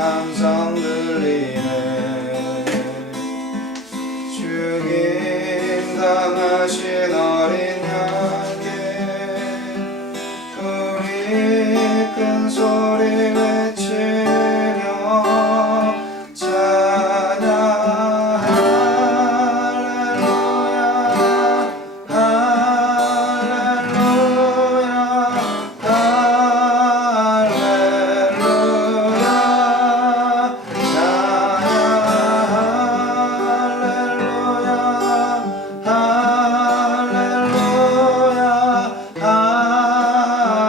함성 들리네. 죽임 당하신 어린 양께 우리 큰 소리 외치며 찬양.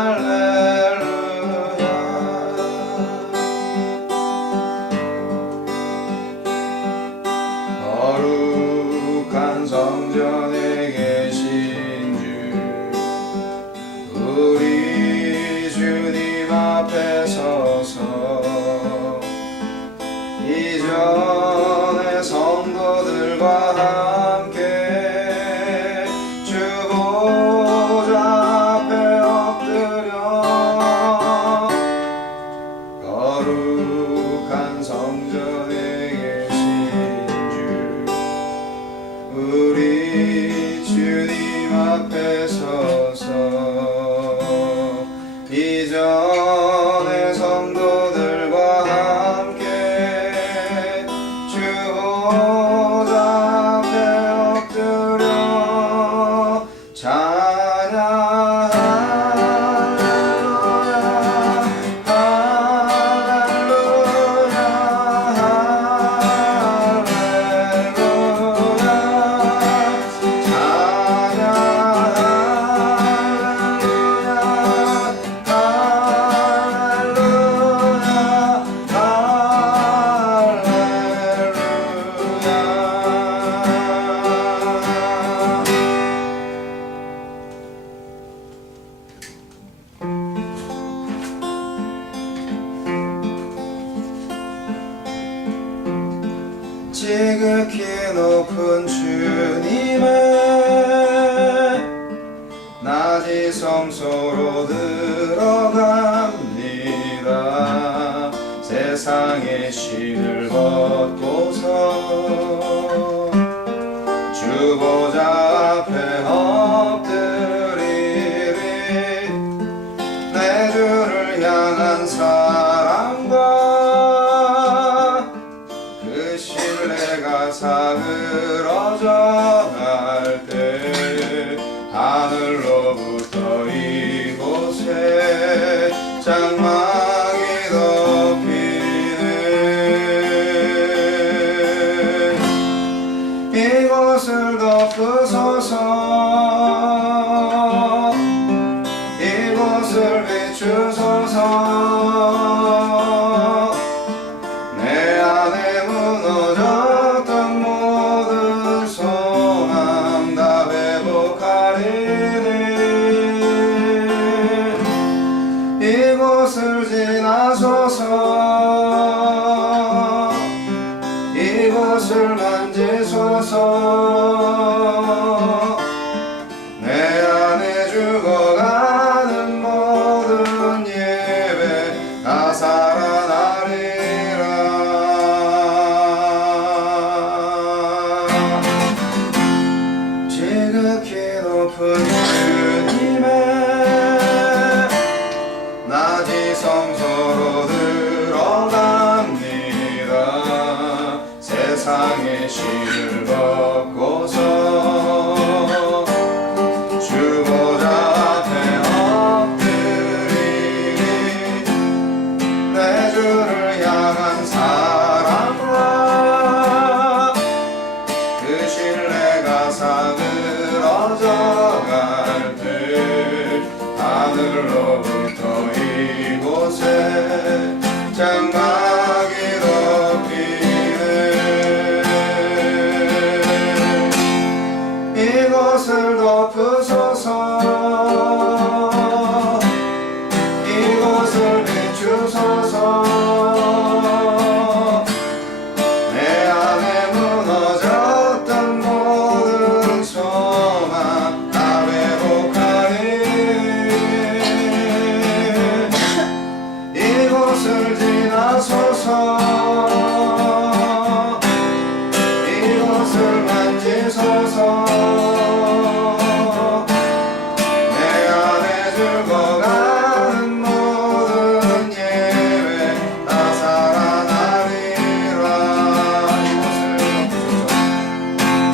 할렐루야 거룩한 성전에 계신 주 우리 주님 앞에 서서 이전의 성도들과 함께 주 보좌 앞에 엎드려 거룩한 성전에 우리 주님 앞에 서서 이전의 성도들과 함께 주 보좌 앞에 엎드려 찬양. 지극히 높은 주님의 낮이 성소로 들어갑니다. 세상의 신을 벗고서 주 보좌 앞에 엎드리리. 내 주를 향한 사랑과 그 신뢰가 사그러져 갈 때 하늘로부터 이곳에 장막이 덮이네. 이곳을 덮으소서. 이곳을 비추소서. 내 안에 무너졌던 모든 소망 다 회복하리니. 이곳을 지나소서. 이곳을 만지소서. 내 안에 죽어가는 모든 예배 다 살아나리라. 지극히 높은 주님의 낮이 성소로 들어갑니다. 세상의 신을 벗고서 주 보좌 앞에 엎드리니. 내 주를 향한 사랑과 그 신뢰가 사그러져 갈 때 하늘로부터 이곳에 장막이 덮이네. 이곳을 덮으소서. 이곳을 비추소서. 내 안에 무너졌던 모든 소망 다 회복하리. 이곳을 지나소서. 만지소서 이곳을 만지소서 내 안에 죽어가는 모든 예외 다 살아나리라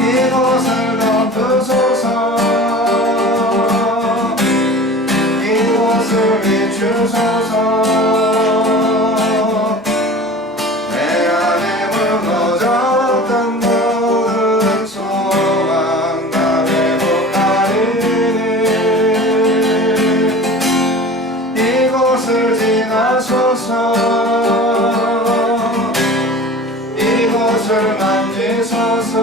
이곳을 덮으소서 이곳을 비추소서 내 안에 무너졌던 모든 소망 다 회복하리니 이곳을 지나소서 이곳을 만지소서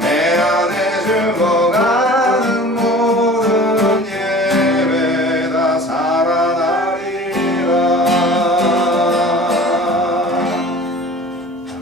내 안에 죽어가는 모든 예외 다 살아나리라 아멘.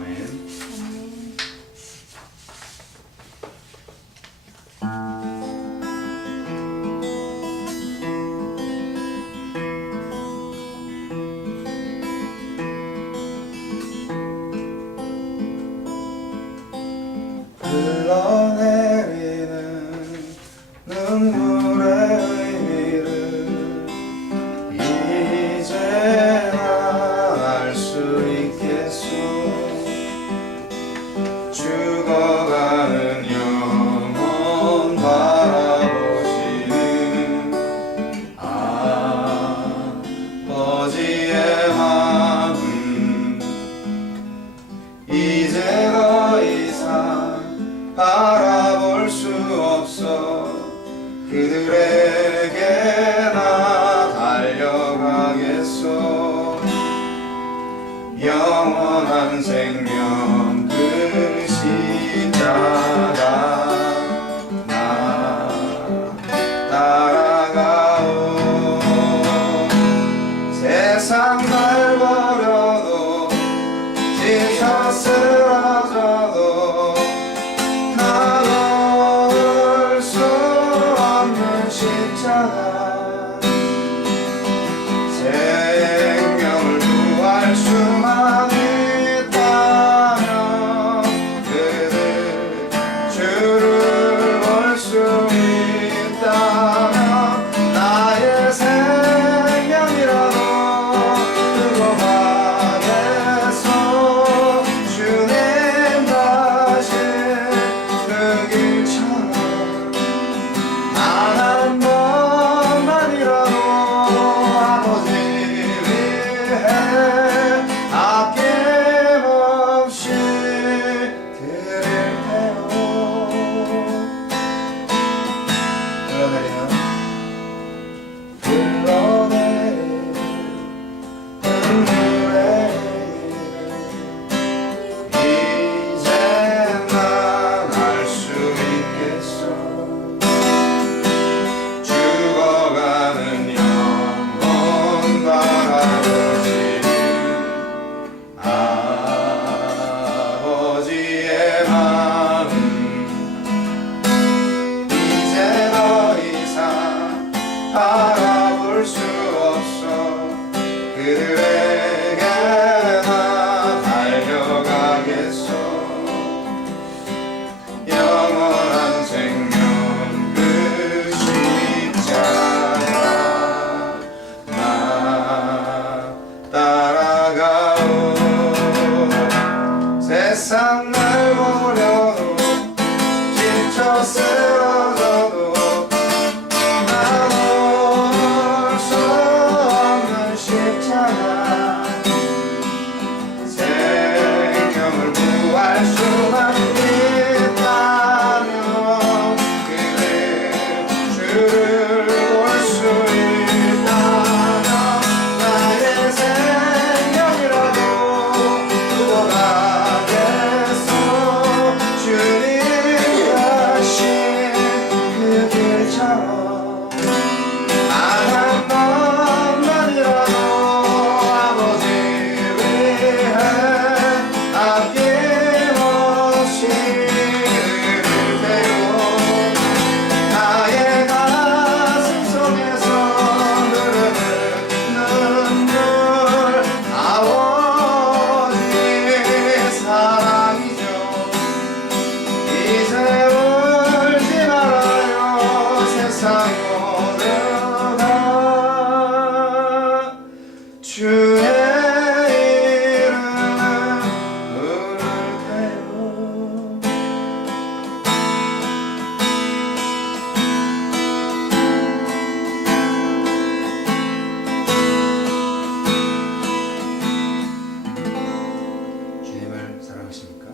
흘러내리는 눈물의 의미를 이제 난 알 수 있겠소 죽어가는 영혼 바라보시는 아버지의 마음 이제 더 이상 바라볼 수 없어 그들에게 나 달려가겠소 영원한 생명 그 십자가 나 따라가오 세상 날 버려도 지쳐 쓰러져도 나올 수 없는 십자가 생명을 구할 수만 있다면 그들 주를 볼 수 있다면 나의 생명이라도 두고 가겠소 주님 다시 그 길처럼 단 한 번만이라도 아버지 위해 아낌없이 드릴 테오 흘러내리는 눈물의 이제 난 알 수 있겠소 죽어가는 영혼 바라보시는 아버지의 마음 이제 더 이상 바라볼 수 없어 그들에게 나 달려가겠소 영원한 생명 그 십자가 나 따라가오 세상 날 버려도 지쳐 쓰러져도 나올 수 없는 십자가 주의 이름 부를게요. 주님을 사랑하십니까?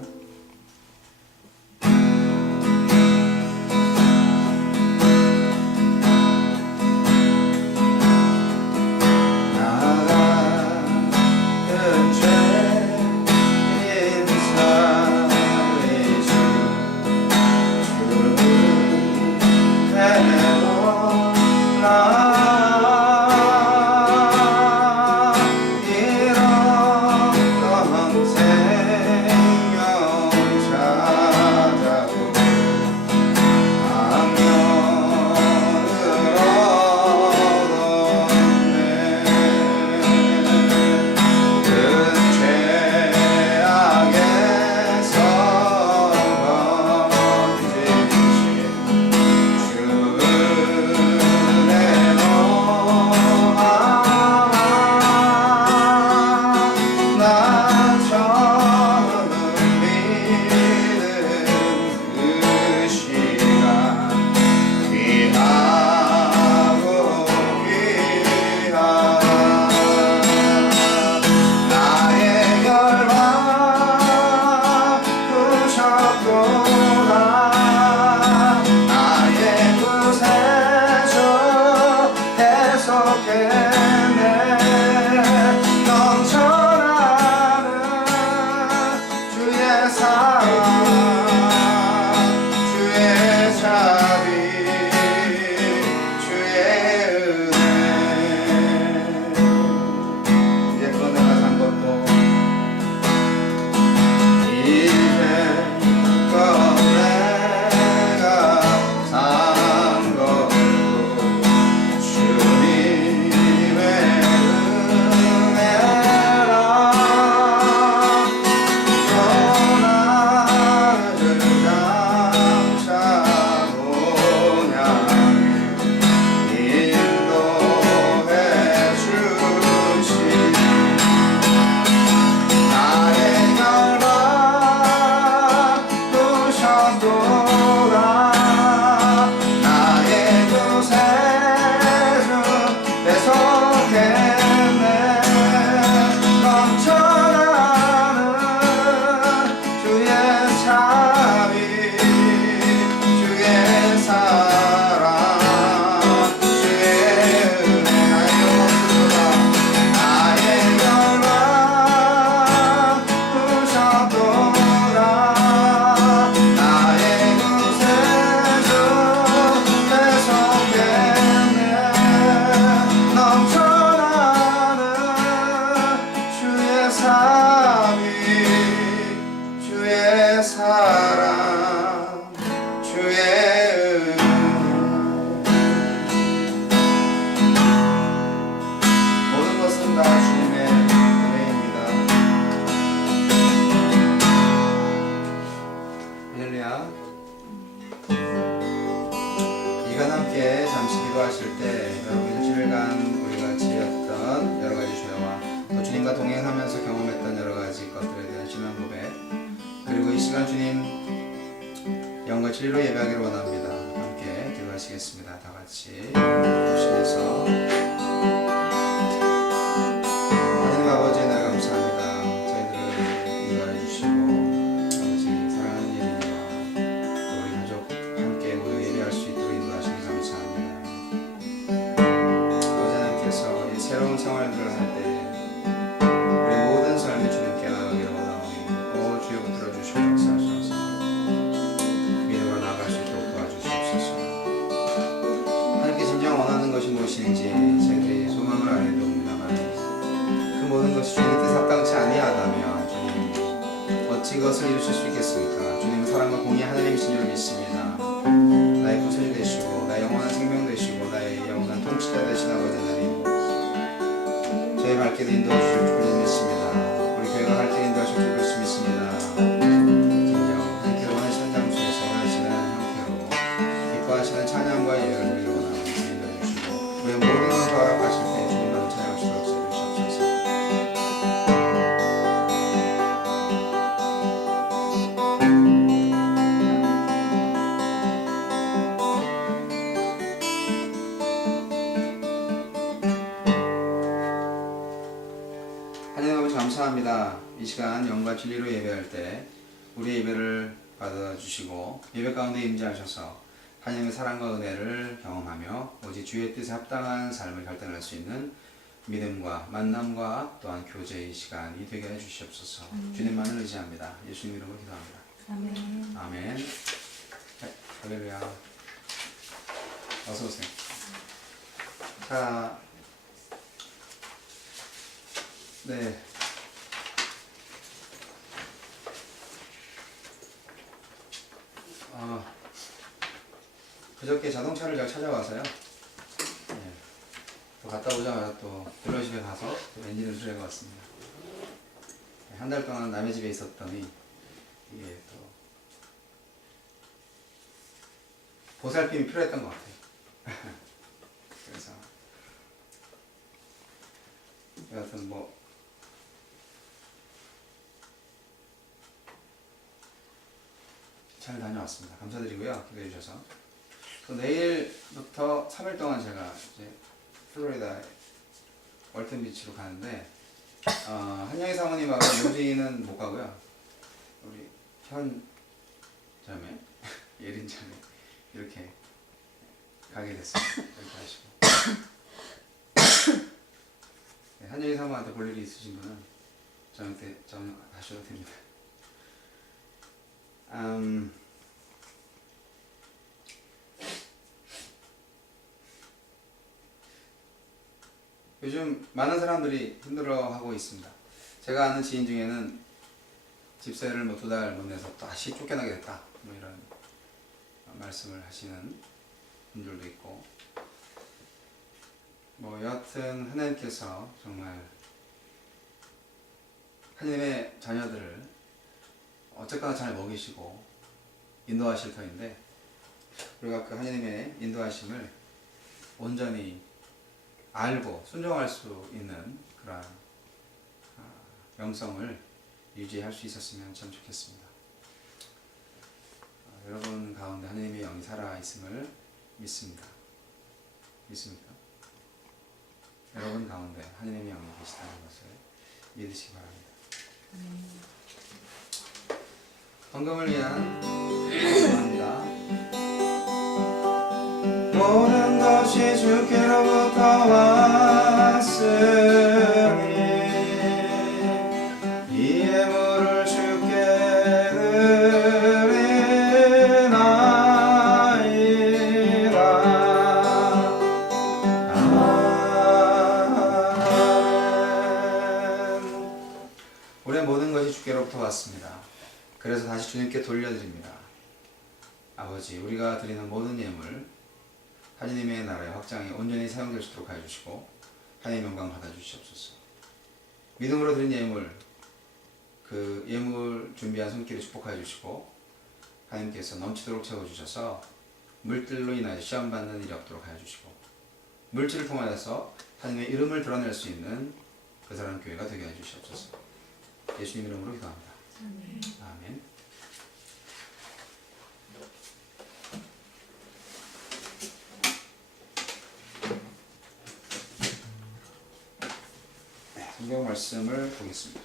영과 진리로 예배하기를 원합니다. 함께 기도하시겠습니다. 다 같이 주시면서 하나님 아버지 날 감사합니다. 저희들을 인도하여 주시고 아버지 사랑하는 예배와 우리 가족 함께 모두 예배할 수 있도록 인도하시니 감사합니다. 아버지 하나님께서 이 새로운 생활들을 할 때 우리 모든 삶이 주님께 나가기를 원하오니 오 주여 붙들어 주시고 역사하소서. 믿음으로 나아갈 수 있도록 도와주시옵소서. 하나님께 진정 원하는 것이 무엇인지 저희들이 소망을 알려드립니다만 그 모든 것이 주님께 합당치 아니하다면 주님 어찌 그것을 이루실 수 있겠습니까? 주님은 사랑과 공의의 하나님이신 줄 믿습니다. 나의 구세주 되시고 나의 영원한 생명 되시고 나의 영원한 통치자 되신 아버지 하나님, 저희 발길을 인도해 주실 줄 믿습니다. 우리 교회가 발길을 인도하실 줄 믿습니다. 진정 하나님께서 원하시는 장소에서 원하시는 형태로 기뻐하시는 찬양과 예배를 드리기 원하는 인도해 주시고 우리의 모든 것을 허락하실 때 주님만을 찬양할 수 없어 주시옵소서. 하나님 아버지 감사합니다. 이 시간 영과 진리로 예배할 때 우리 예배를 받아주시고 예배 가운데 임재하셔서 하나님의 사랑과 은혜를 경험하며 오직 주의 뜻에 합당한 삶을 결단할 수 있는 믿음과 만남과 또한 교제의 시간이 되게 해주시옵소서. 주님만을 의지합니다. 예수님 이름으로 기도합니다. 아멘. 아멘. 네, 할렐루야. 어서 오세요. 자, 네. 그저께 자동차를 제가 찾아와서요. 네. 또 갔다 오자마자 또 딜러십에 가서 또 엔진을 수리해 왔습니다. 네, 한 달 동안 남의 집에 있었더니 이게 또 보살핌이 필요했던 것 같아요. 그래서 여하튼 뭐 잘 다녀왔습니다. 감사드리고요. 기도해 주셔서. 또 내일부터 3일 동안 제가 이제 플로리다 월튼비치로 가는데 한영희 사모님하고 용진이는 못 가고요. 우리 현 자매, 예린 자매 이렇게 가게 됐어요. 이렇게 하시고. 네, 한영희 사모한테 볼 일이 있으신 분은 저한테 하셔도 됩니다. 요즘 많은 사람들이 힘들어하고 있습니다. 제가 아는 지인 중에는 집세를 뭐 2달 못 내서 다시 쫓겨나게 됐다, 뭐 이런 말씀을 하시는 분들도 있고, 뭐 여하튼 하나님께서 정말 하나님의 자녀들을 어쨌거나 잘 먹이시고 인도하실 터인데, 우리가 그 하나님의 인도하심을 온전히 알고 순종할 수 있는 그런 영성을 유지할 수 있었으면 참 좋겠습니다. 여러분 가운데 하나님의 영이 살아있음을 믿습니다. 믿습니까? 여러분 가운데 하나님의 영이 계시다는 것을 믿으시기 바랍니다. 헌금을 위한 기도합니다. 모든 것이 주께로부터 왔으니 이 예물을 주께 드리나이다. 아멘. 우리의 모든 것이 주께로부터 왔습니다. 그래서 다시 주님께 돌려드립니다. 아버지, 우리가 드리는 모든 예물 하나님의 나라의 확장에 온전히 사용될 수 있도록 해주시고 하나님의 영광 받아주시옵소서. 믿음으로 드린 예물, 그 예물 준비한 손길을 축복하여 주시고 하나님께서 넘치도록 채워주셔서 물질로 인하여 시험받는 일이 없도록 하여 주시고 물질을 통하여서 하나님의 이름을 드러낼 수 있는 그 사람 교회가 되게 해 주시옵소서. 예수님 이름으로 기도합니다. 아멘. 성경 말씀을 보겠습니다.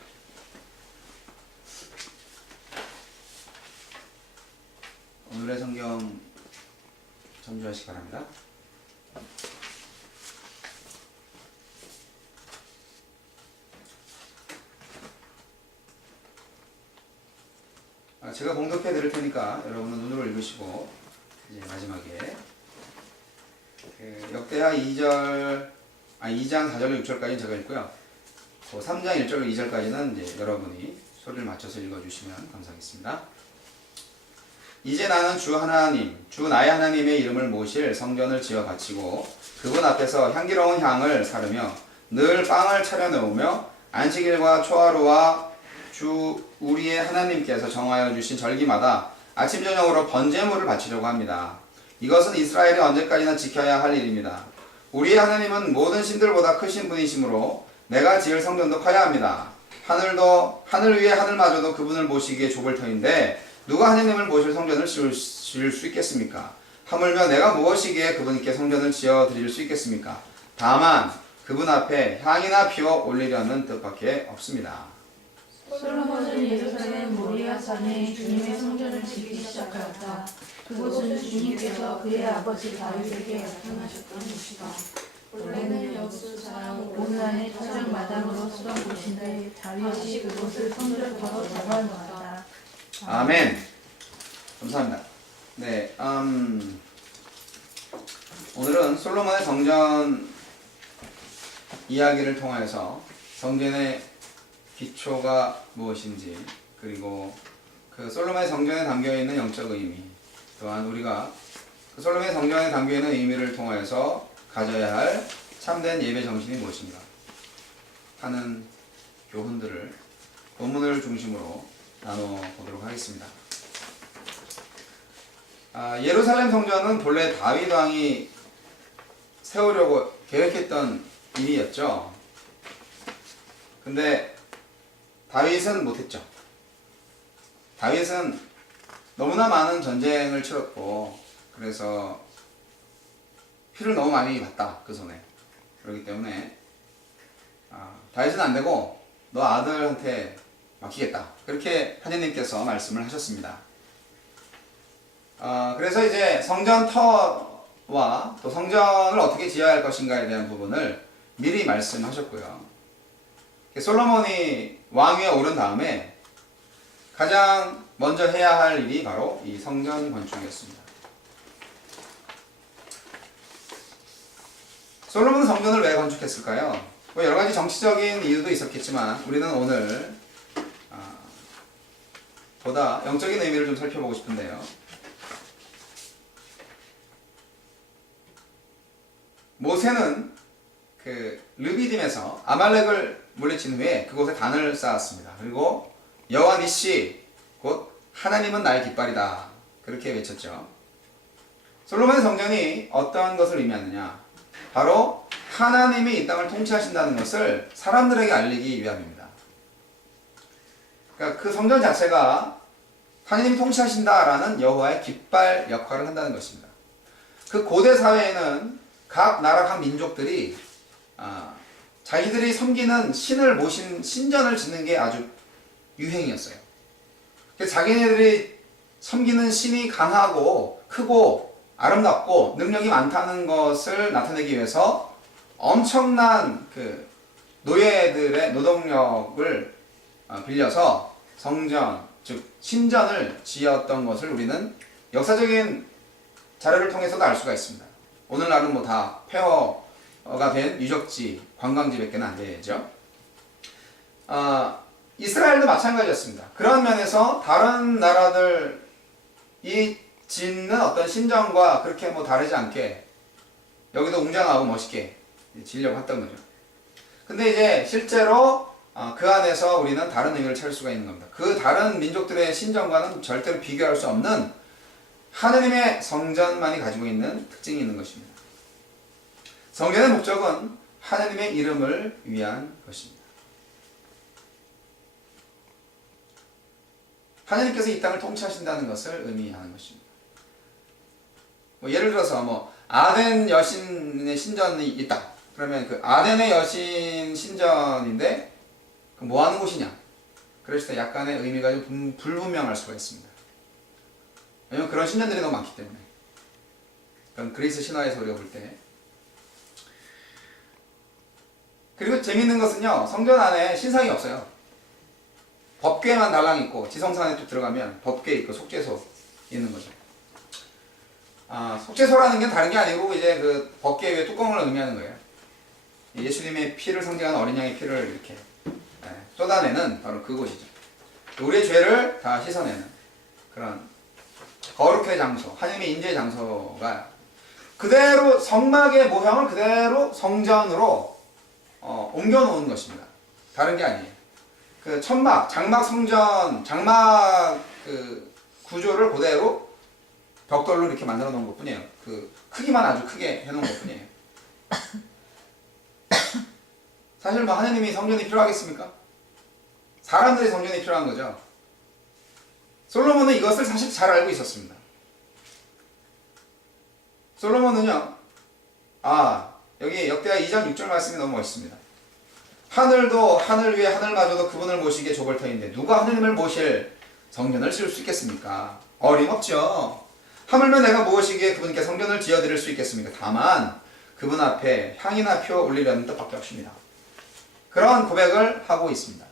오늘의 성경 점주하시기 바랍니다. 제가 봉독해 드릴 테니까 여러분은 눈으로 읽으시고 이제 마지막에 역대하 2장 4절 6절까지는 제가 읽고요. 3장 1절 2절까지는 이제 여러분이 소리를 맞춰서 읽어주시면 감사하겠습니다. 이제 나는 주 나의 하나님의 이름을 모실 성전을 지어 바치고 그분 앞에서 향기로운 향을 사르며 늘 빵을 차려놓으며 안식일과 초하루와 주 우리의 하나님께서 정하여 주신 절기마다 아침 저녁으로 번제물을 바치려고 합니다. 이것은 이스라엘이 언제까지나 지켜야 할 일입니다. 우리의 하나님은 모든 신들보다 크신 분이시므로 내가 지을 성전도 커야 합니다. 하늘 위에 하늘마저도 그분을 모시기에 좁을 터인데 누가 하나님을 모실 성전을 지을 수 있겠습니까? 하물며 내가 무엇이기에 그분께 성전을 지어 드릴 수 있겠습니까? 다만 그분 앞에 향이나 피워 올리려는 뜻밖에 없습니다. 솔로몬은 예루살렘 모리아 산에 주님의 성전을 짓기 시작하였다. 그곳은 주님께서 그의 아버지 다윗에게 나타나셨던 곳이다. 원래는 여수사랑 오난의 타작 마당으로 쓰던 곳인데 다윗이 그곳을 성전터로 잡아놓았다. 아멘. 감사합니다. 네, 오늘은 솔로몬의 성전 이야기를 통하여서 성전의 기초가 무엇인지, 그리고 그 솔로몬의 성전에 담겨있는 영적 의미, 또한 우리가 그 솔로몬의 성전에 담겨있는 의미를 통하여서 가져야 할 참된 예배 정신이 무엇인가 하는 교훈들을 본문을 중심으로 나눠보도록 하겠습니다. 예루살렘 성전은 본래 다윗 왕이 세우려고 계획했던 일이었죠. 근데 다윗은 못했죠. 다윗은 너무나 많은 전쟁을 치렀고, 그래서 피를 너무 많이 봤다, 그 손에. 그렇기 때문에 다윗은 안 되고 너 아들한테 맡기겠다, 그렇게 하느님께서 말씀을 하셨습니다. 그래서 이제 성전터와 또 성전을 어떻게 지어야 할 것인가에 대한 부분을 미리 말씀하셨고요. 솔로몬이 왕위에 오른 다음에 가장 먼저 해야 할 일이 바로 이 성전 건축이었습니다. 솔로몬은 성전을 왜 건축했을까요? 뭐 여러 가지 정치적인 이유도 있었겠지만 우리는 오늘 보다 영적인 의미를 좀 살펴보고 싶은데요. 모세는 그 르비딤에서 아말렉을 물리친 후에 그곳에 단을 쌓았습니다. 그리고 여호와 니시 곧 하나님은 나의 깃발이다, 그렇게 외쳤죠. 솔로몬의 성전이 어떤 것을 의미하느냐, 바로 하나님이 이 땅을 통치하신다는 것을 사람들에게 알리기 위함입니다. 그러니까 그 성전 자체가 하나님이 통치하신다라는 여호와의 깃발 역할을 한다는 것입니다. 그 고대 사회에는 각 나라 각 민족들이 자기들이 섬기는 신을 모신 신전을 짓는 게 아주 유행이었어요. 그래서 자기네들이 섬기는 신이 강하고 크고 아름답고 능력이 많다는 것을 나타내기 위해서 엄청난 그 노예들의 노동력을 빌려서 성전, 즉 신전을 지었던 것을 우리는 역사적인 자료를 통해서도 알 수가 있습니다. 오늘날은 뭐 다 폐허가 된 유적지, 관광지밖에 안 되죠. 이스라엘도 마찬가지였습니다. 그런 면에서 다른 나라들이 짓는 어떤 신전과 그렇게 뭐 다르지 않게 여기도 웅장하고 멋있게 지으려고 했던 거죠. 근데 이제 실제로 그 안에서 우리는 다른 의미를 찾을 수가 있는 겁니다. 그 다른 민족들의 신전과는 절대로 비교할 수 없는 하느님의 성전만이 가지고 있는 특징이 있는 것입니다. 성전의 목적은 하느님의 이름을 위한 것입니다. 하느님께서 이 땅을 통치하신다는 것을 의미하는 것입니다. 뭐 예를 들어서 뭐 아덴 여신의 신전이 있다. 그러면 그 아덴의 여신 신전인데 그 뭐 하는 곳이냐? 그랬을 때 약간의 의미가 좀 불분명할 수가 있습니다. 왜냐면 그런 신전들이 너무 많기 때문에. 그런 그리스 신화에서 우리가 볼 때. 그리고 재밌는 것은요, 성전 안에 신상이 없어요. 법궤만 달랑 있고, 지성산에 또 들어가면 법궤 있고 속죄소 있는 거죠. 속죄소라는 게 다른 게 아니고 이제 그 법궤 위에 뚜껑을 의미하는 거예요. 예수님의 피를 상징하는 어린 양의 피를 이렇게 쏟아내는 바로 그곳이죠. 우리의 죄를 다 씻어내는 그런 거룩의 장소, 하나님의 인재의 장소가 그대로 성막의 모형을 그대로 성전으로 옮겨놓은 것입니다. 다른 게 아니에요. 그 천막, 장막 성전, 장막 그 구조를 그대로 벽돌로 이렇게 만들어 놓은 것 뿐이에요. 그 크기만 아주 크게 해놓은 것 뿐이에요. 사실 뭐 하나님이 성전이 필요하겠습니까? 사람들이 성전이 필요한 거죠. 솔로몬은 이것을 사실 잘 알고 있었습니다. 솔로몬은요, 여기 역대하 2장 6절 말씀이 너무 멋있습니다. 하늘도 하늘 위에 하늘마저도 그분을 모시기에 좁을 터인데 누가 하느님을 모실 성전을 지을 수 있겠습니까? 어림없죠. 하물며 내가 무엇이기에 그분께 성전을 지어드릴 수 있겠습니까? 다만 그분 앞에 향이나 표 올리려는 뜻밖에 없습니다. 그런 고백을 하고 있습니다.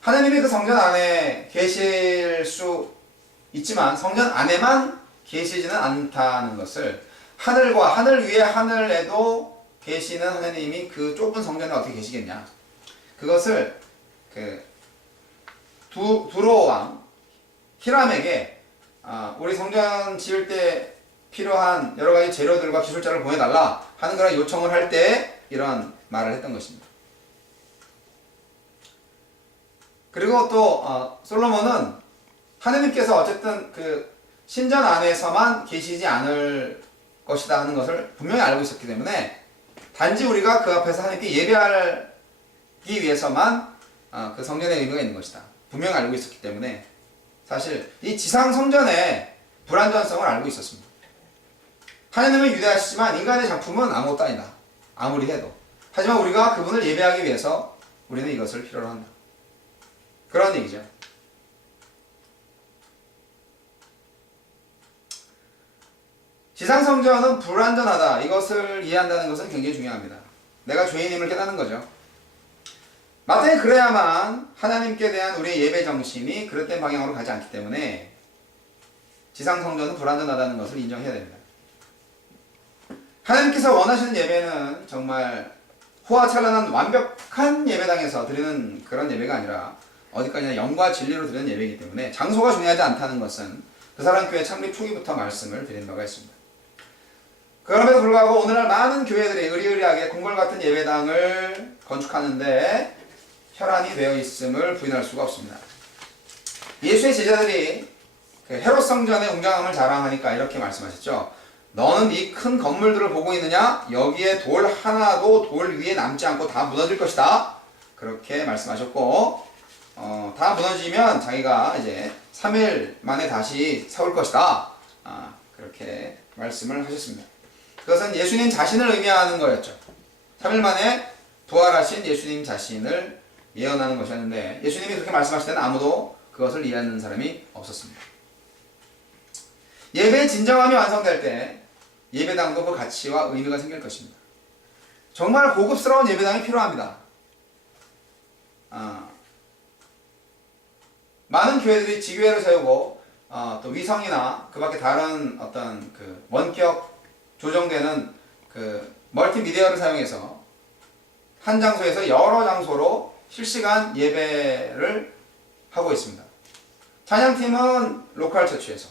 하느님이 그 성전 안에 계실 수 있지만 성전 안에만 계시지는 않다는 것을, 하늘과 하늘 위에 하늘에도 계시는 하느님이 그 좁은 성전에 어떻게 계시겠냐, 그것을 그 두로 왕 히람에게 우리 성전 지을 때 필요한 여러 가지 재료들과 기술자를 보내달라 하는 그런 요청을 할 때 이런 말을 했던 것입니다. 그리고 또 솔로몬은 하느님께서 어쨌든 그 신전 안에서만 계시지 않을 것이다 하는 것을 분명히 알고 있었기 때문에 단지 우리가 그 앞에서 하느님께 예배하기 위해서만 그 성전의 의미가 있는 것이다 분명히 알고 있었기 때문에 사실 이 지상 성전의 불완전성을 알고 있었습니다. 하느님은 위대하시지만 인간의 작품은 아무것도 아니다, 아무리 해도. 하지만 우리가 그분을 예배하기 위해서 우리는 이것을 필요로 한다, 그런 얘기죠. 지상성전은 불완전하다, 이것을 이해한다는 것은 굉장히 중요합니다. 내가 죄인임을 깨닫는 거죠. 마땅히 그래야만 하나님께 대한 우리의 예배 정신이 그릇된 방향으로 가지 않기 때문에 지상성전은 불완전하다는 것을 인정해야 됩니다. 하나님께서 원하시는 예배는 정말 호화찬란한 완벽한 예배당에서 드리는 그런 예배가 아니라 어디까지나 영과 진리로 드리는 예배이기 때문에 장소가 중요하지 않다는 것은 그 사랑 교회 창립 초기부터 말씀을 드린 바가 있습니다. 그럼에도 불구하고 오늘날 많은 교회들이 의리의리하게 궁궐 같은 예배당을 건축하는데 혈안이 되어 있음을 부인할 수가 없습니다. 예수의 제자들이 그 헤롯 성전의 웅장함을 자랑하니까 이렇게 말씀하셨죠. 너는 이 큰 건물들을 보고 있느냐? 여기에 돌 하나도 돌 위에 남지 않고 다 무너질 것이다. 그렇게 말씀하셨고 다 무너지면 자기가 이제 3일 만에 다시 세울 것이다. 그렇게 말씀을 하셨습니다. 그것은 예수님 자신을 의미하는 거였죠. 3일 만에 부활하신 예수님 자신을 예언하는 것이었는데 예수님이 그렇게 말씀하실 때는 아무도 그것을 이해하는 사람이 없었습니다. 예배의 진정함이 완성될 때 예배당도 그 가치와 의미가 생길 것입니다. 정말 고급스러운 예배당이 필요합니다. 많은 교회들이 지교회를 세우고 또 위성이나 그 밖에 다른 어떤 그 원격 조정되는 그 멀티미디어를 사용해서 한 장소에서 여러 장소로 실시간 예배를 하고 있습니다. 찬양팀은 로컬 처치에서,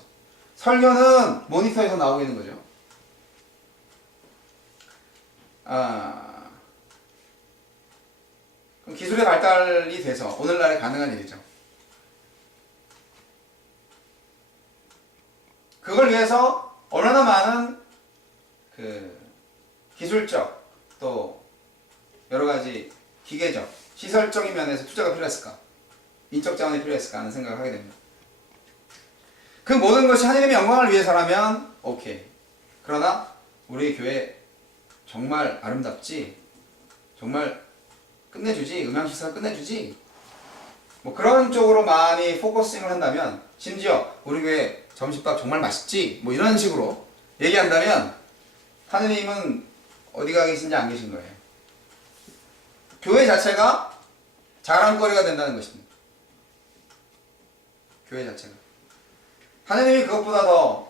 설교는 모니터에서 나오고 있는 거죠. 그럼 기술의 발달이 돼서 오늘날에 가능한 일이죠. 그걸 위해서 얼마나 많은 그 기술적 또 여러 가지 기계적 시설적인 면에서 투자가 필요했을까, 인적 자원이 필요했을까 하는 생각을 하게 됩니다. 그 모든 것이 하나님의 영광을 위해서라면 오케이. 그러나 우리 교회 정말 아름답지, 정말 끝내주지, 음향시설 끝내주지, 뭐 그런 쪽으로 많이 포커싱을 한다면, 심지어 우리 교회 점심밥 정말 맛있지, 뭐 이런 식으로 얘기한다면 하느님은 어디가 계신지 안 계신 거예요. 교회 자체가 자랑거리가 된다는 것입니다. 교회 자체가. 하느님이 그것보다 더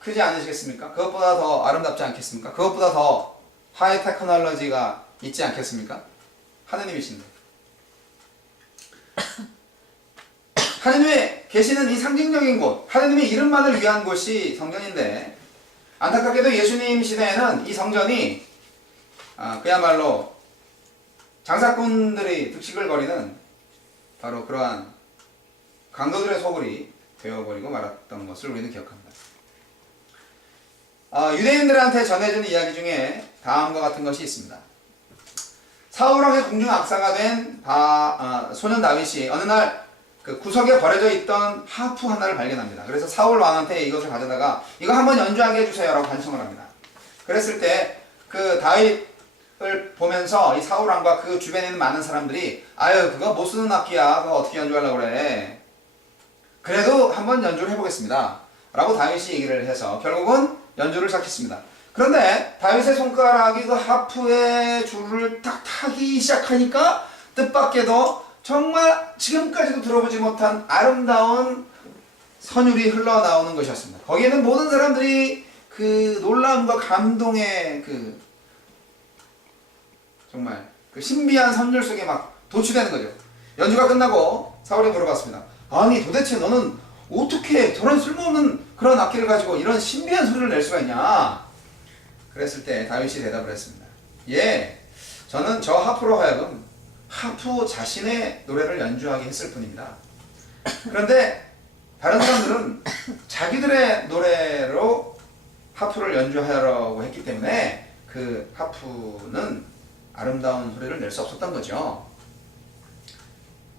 크지 않으시겠습니까? 그것보다 더 아름답지 않겠습니까? 그것보다 더 하이 테크놀로지가 있지 않겠습니까? 하느님이신데. 하느님이 계시는 이 상징적인 곳, 하느님의 이름만을 위한 곳이 성전인데, 안타깝게도 예수님 시대에는 이 성전이 그야말로 장사꾼들이 득식을 거리는 바로 그러한 강도들의 소굴이 되어버리고 말았던 것을 우리는 기억합니다. 유대인들한테 전해준 이야기 중에 다음과 같은 것이 있습니다. 사울왕의 궁중 악사가 된 소년 다윗이 어느 날 그 구석에 버려져 있던 하프 하나를 발견합니다. 그래서 사울 왕한테 이것을 가져다가 이거 한번 연주하게 해주세요 라고 간청을 합니다. 그랬을 때 그 다윗을 보면서 이 사울 왕과 그 주변에 있는 많은 사람들이 아유 그거 못 쓰는 악기야. 그거 어떻게 연주하려고 그래. 그래도 한번 연주를 해보겠습니다. 라고 다윗이 얘기를 해서 결국은 연주를 시작했습니다. 그런데 다윗의 손가락이 그 하프의 줄을 딱 타기 시작하니까 뜻밖에도 정말 지금까지도 들어보지 못한 아름다운 선율이 흘러나오는 것이었습니다. 거기에는 모든 사람들이 그 놀라움과 감동의 그 정말 그 신비한 선율 속에 막 도취되는 거죠. 연주가 끝나고 사울이 물어봤습니다. 아니 도대체 너는 어떻게 저런 쓸모없는 그런 악기를 가지고 이런 신비한 소리를 낼 수가 있냐? 그랬을 때 다윗이 대답을 했습니다. 예, 저는 저 하프로 하여금 하프 자신의 노래를 연주하게 했을 뿐입니다. 그런데 다른 사람들은 자기들의 노래로 하프를 연주하려고 했기 때문에 그 하프는 아름다운 소리를 낼 수 없었던 거죠.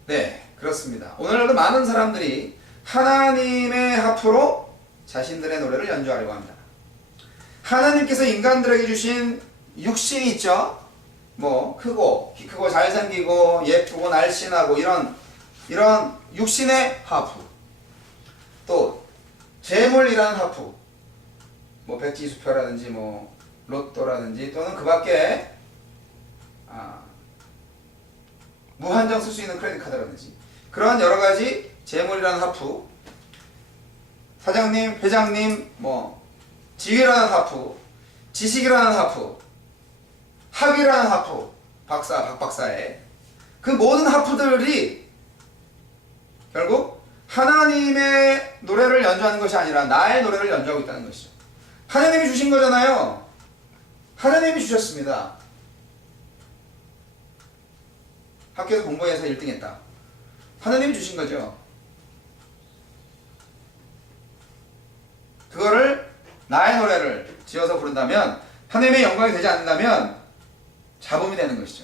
네, 그렇습니다. 오늘날도 많은 사람들이 하나님의 하프로 자신들의 노래를 연주하려고 합니다. 하나님께서 인간들에게 주신 육신이 있죠. 뭐 크고 키 크고 잘생기고 예쁘고 날씬하고 이런 육신의 하프, 또 재물이라는 하프, 뭐 백지수표라든지 뭐 로또라든지 또는 그 밖에 무한정 쓸 수 있는 크레딧 카드라든지 그런 여러 가지 재물이라는 하프, 사장님, 회장님, 뭐 지위라는 하프, 지식이라는 하프, 학위라는 하프, 박사, 박박사의 그 모든 하프들이 결국 하나님의 노래를 연주하는 것이 아니라 나의 노래를 연주하고 있다는 것이죠. 하나님이 주신 거잖아요. 하나님이 주셨습니다. 학교에서 공부해서 1등 했다. 하나님이 주신 거죠. 그거를 나의 노래를 지어서 부른다면 하나님의 영광이 되지 않는다면 잡음이 되는 것이죠.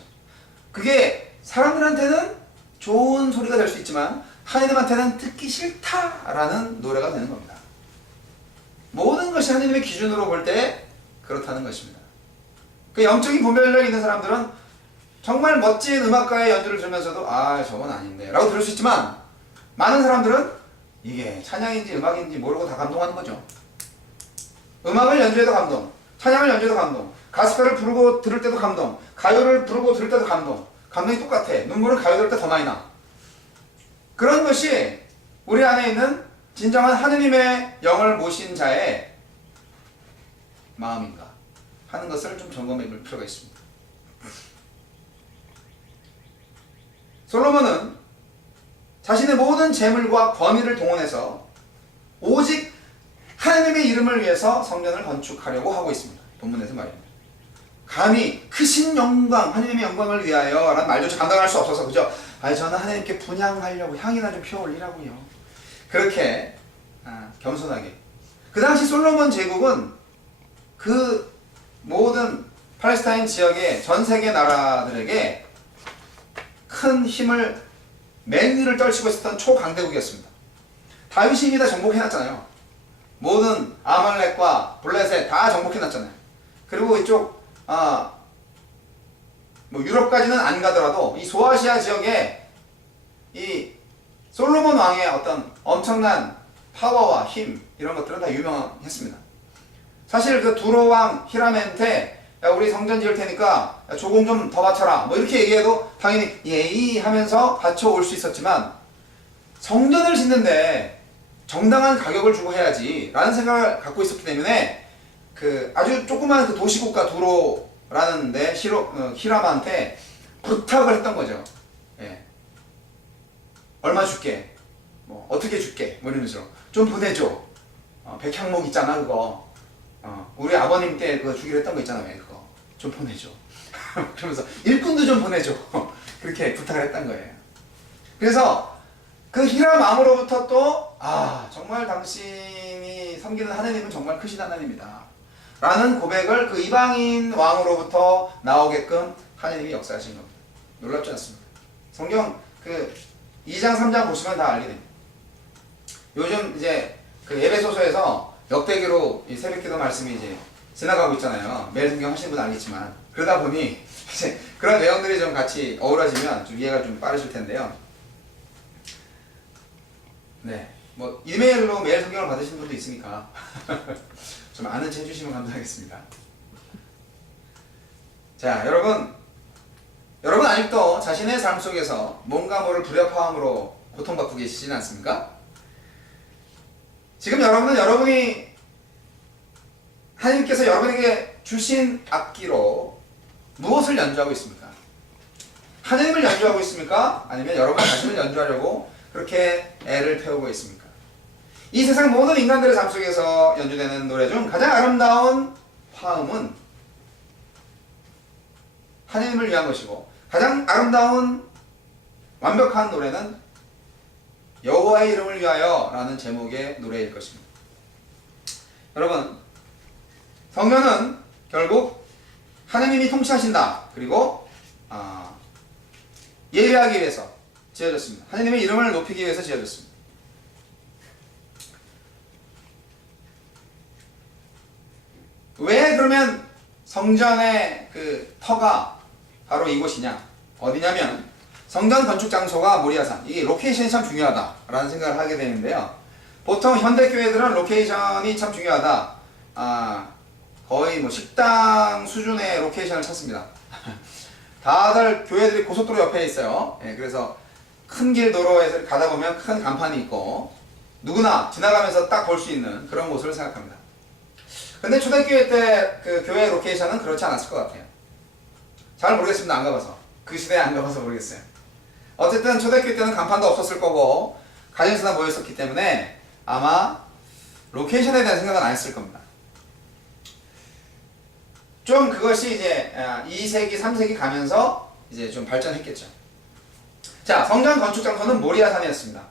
그게 사람들한테는 좋은 소리가 될 수 있지만 하나님한테는 듣기 싫다라는 노래가 되는 겁니다. 모든 것이 하나님의 기준으로 볼 때 그렇다는 것입니다. 그 영적인 분별력이 있는 사람들은 정말 멋진 음악가의 연주를 들으면서도 아 저건 아닌데 라고 들을 수 있지만 많은 사람들은 이게 찬양인지 음악인지 모르고 다 감동하는 거죠. 음악을 연주해도 감동, 찬양을 연주해도 감동, 가스펠을 부르고 들을 때도 감동, 가요를 부르고 들을 때도 감동. 감동이 똑같아. 눈물은 가요 들을 때 더 많이 나. 그런 것이 우리 안에 있는 진정한 하느님의 영을 모신 자의 마음인가 하는 것을 좀 점검해 볼 필요가 있습니다. 솔로몬은 자신의 모든 재물과 권위를 동원해서 오직 하나님의 이름을 위해서 성전을 건축하려고 하고 있습니다. 본문에서 말입니다. 감히 크신 영광, 하나님의 영광을 위하여 라는 말조차 감당할 수 없어서 그저 저는 하나님께 분향하려고 향이나 좀 피워올리라고요. 그렇게 겸손하게. 그 당시 솔로몬 제국은 그 모든 팔레스타인 지역의 전 세계 나라들에게 큰 힘을 맹위를 떨치고 있었던 초강대국이었습니다. 다윗이 이미 다 정복해놨잖아요. 모든 아말렉과 블레셋 다 정복해놨잖아요. 그리고 이쪽 뭐 유럽까지는 안 가더라도 이 소아시아 지역에 이 솔로몬 왕의 어떤 엄청난 파워와 힘 이런 것들은 다 유명했습니다. 사실 그 두로 왕 히람한테 야 우리 성전 지을 테니까 조공 좀 더 바쳐라 뭐 이렇게 얘기해도 당연히 예의 하면서 바쳐올 수 있었지만 성전을 짓는데 정당한 가격을 주고 해야지 라는 생각을 갖고 있었기 때문에 그 아주 조그만 그 도시국가 두로라는 데 히람한테 부탁을 했던 거죠. 예. 얼마 줄게, 뭐 어떻게 줄게, 뭐 이런 식으로 좀 보내줘. 백향목 있잖아 그거. 우리 아버님 때 그거 주기로 했던 거 있잖아 왜 그거 좀 보내줘. 그러면서 일꾼도 좀 보내줘. 그렇게 부탁을 했던 거예요. 그래서 그 히람 왕으로부터 또 정말 당신이 섬기는 하나님은 정말 크신 하나님이다 라는 고백을 그 이방인 왕으로부터 나오게끔 하나님이 역사하신 겁니다. 놀랍지 않습니까? 성경 그 2장 3장 보시면 다 알게 됩니다. 요즘 이제 그 예배소서에서 역대기로 이 새벽기도 말씀이 이제 지나가고 있잖아요. 매일 성경 하시는 분 알겠지만 그러다 보니 이제 그런 내용들이 좀 같이 어우러지면 좀 이해가 좀 빠르실 텐데요. 네, 뭐 이메일로 매일 성경을 받으시는 분도 있으니까 좀 아는 체 해주시면 감사하겠습니다. 자, 여러분 아직도 자신의 삶 속에서 뭔가 모를 불협화음으로 고통받고 계시진 않습니까? 지금 여러분이 하나님께서 여러분에게 주신 악기로 무엇을 연주하고 있습니까? 하나님을 연주하고 있습니까? 아니면 여러분 자신을 연주하려고 그렇게 애를 태우고 있습니까? 이 세상 모든 인간들의 삶 속에서 연주되는 노래 중 가장 아름다운 화음은 하나님을 위한 것이고 가장 아름다운 완벽한 노래는 여호와의 이름을 위하여 라는 제목의 노래일 것입니다. 여러분, 성전은 결국 하나님이 통치하신다. 그리고 예배하기 위해서 지어졌습니다. 하나님의 이름을 높이기 위해서 지어졌습니다. 왜 그러면 성전의 그 터가 바로 이곳이냐? 어디냐면 성전 건축 장소가 모리아산. 이게 로케이션이 참 중요하다라는 생각을 하게 되는데요. 보통 현대 교회들은 로케이션이 참 중요하다. 거의 뭐 식당 수준의 로케이션을 찾습니다. 다들 교회들이 고속도로 옆에 있어요. 예, 그래서 큰 길 도로에서 가다 보면 큰 간판이 있고 누구나 지나가면서 딱 볼 수 있는 그런 곳을 생각합니다. 근데 초대교회 때 그 교회 로케이션은 그렇지 않았을 것 같아요. 잘 모르겠습니다. 안 가봐서. 그 시대에 안 가봐서 모르겠어요. 어쨌든 초대교회 때는 간판도 없었을 거고 가정에서 다 모였었기 때문에 아마 로케이션에 대한 생각은 안 했을 겁니다. 좀 그것이 이제 2세기, 3세기 가면서 이제 좀 발전했겠죠. 자, 성전 건축 장소는 모리아산이었습니다.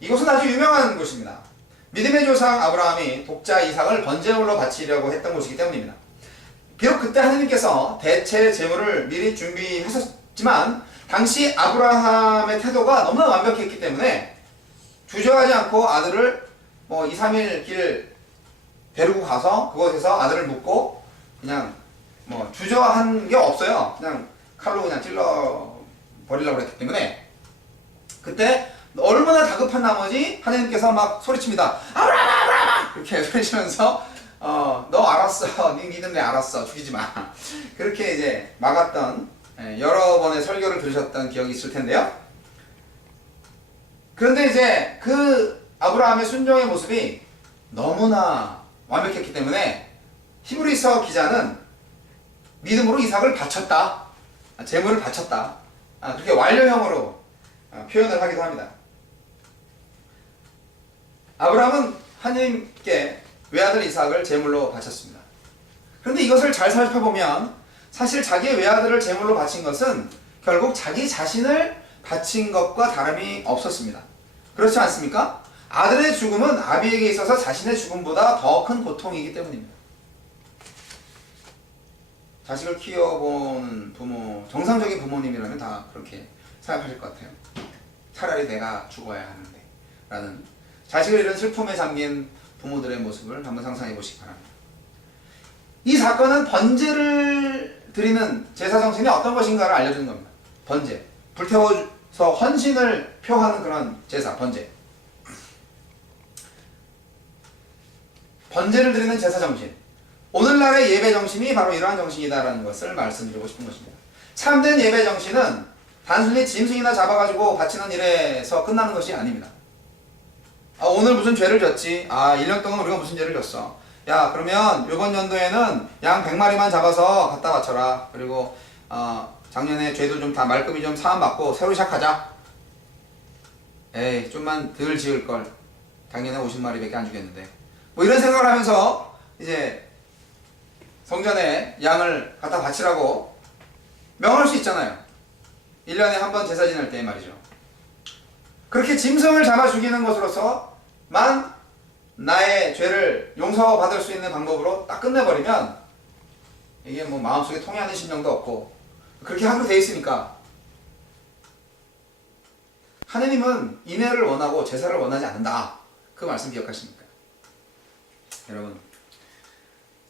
이곳은 아주 유명한 곳입니다. 믿음의 조상 아브라함이 독자 이삭을 번제물로 바치려고 했던 곳이기 때문입니다. 비록 그때 하나님께서 대체 제물을 미리 준비하셨지만 당시 아브라함의 태도가 너무나 완벽했기 때문에 주저하지 않고 아들을 뭐 2, 3일 길 데리고 가서 그곳에서 아들을 묻고 그냥 뭐 주저한 게 없어요. 그냥 칼로 그냥 찔러 버리려고 했기 때문에 그때 얼마나 다급한 나머지 하나님께서 막 소리칩니다. 아브라함! 아브라함! 그렇게 소리치면서 너 알았어. 네 믿음내 알았어. 죽이지 마. 그렇게 이제 막았던 여러 번의 설교를 들으셨던 기억이 있을 텐데요. 그런데 이제 그 아브라함의 순종의 모습이 너무나 완벽했기 때문에 히브리서 기자는 믿음으로 이삭을 바쳤다. 제물을 바쳤다. 그렇게 완료형으로 표현을 하기도 합니다. 아브라함은 하나님께 외아들 이삭을 제물로 바쳤습니다. 그런데 이것을 잘 살펴보면 사실 자기의 외아들을 제물로 바친 것은 결국 자기 자신을 바친 것과 다름이 없었습니다. 그렇지 않습니까? 아들의 죽음은 아비에게 있어서 자신의 죽음보다 더 큰 고통이기 때문입니다. 자식을 키워본 부모, 정상적인 부모님이라면 다 그렇게 생각하실 것 같아요. 차라리 내가 죽어야 하는데 라는 자식을 잃은 슬픔에 잠긴 부모들의 모습을 한번 상상해 보시기 바랍니다. 이 사건은 번제를 드리는 제사 정신이 어떤 것인가를 알려주는 겁니다. 번제, 불태워서 헌신을 표하는 그런 제사, 번제. 번제를 드리는 제사 정신. 오늘날의 예배 정신이 바로 이러한 정신이다라는 것을 말씀드리고 싶은 것입니다. 참된 예배 정신은 단순히 짐승이나 잡아가지고 바치는 일에서 끝나는 것이 아닙니다. 오늘 무슨 죄를 졌지? 1년 동안 우리가 무슨 죄를 졌어? 야, 그러면 이번 연도에는 양 100마리만 잡아서 갖다 바쳐라. 그리고 작년에 죄도 좀 다 말끔히 좀 사함받고 새로 시작하자. 에이, 좀만 덜 지을걸. 작년에 50마리밖에 안 죽였는데. 뭐 이런 생각을 하면서 이제 성전에 양을 갖다 바치라고 명할 수 있잖아요. 1년에 한 번 제사 지낼 때 말이죠. 그렇게 짐승을 잡아 죽이는 것으로서만 나의 죄를 용서받을 수 있는 방법으로 딱 끝내버리면 이게 뭐 마음속에 통해하는 심령도 없고 그렇게 하기로 돼 있으니까 하느님은 인애를 원하고 제사를 원하지 않는다. 그 말씀 기억하십니까? 여러분,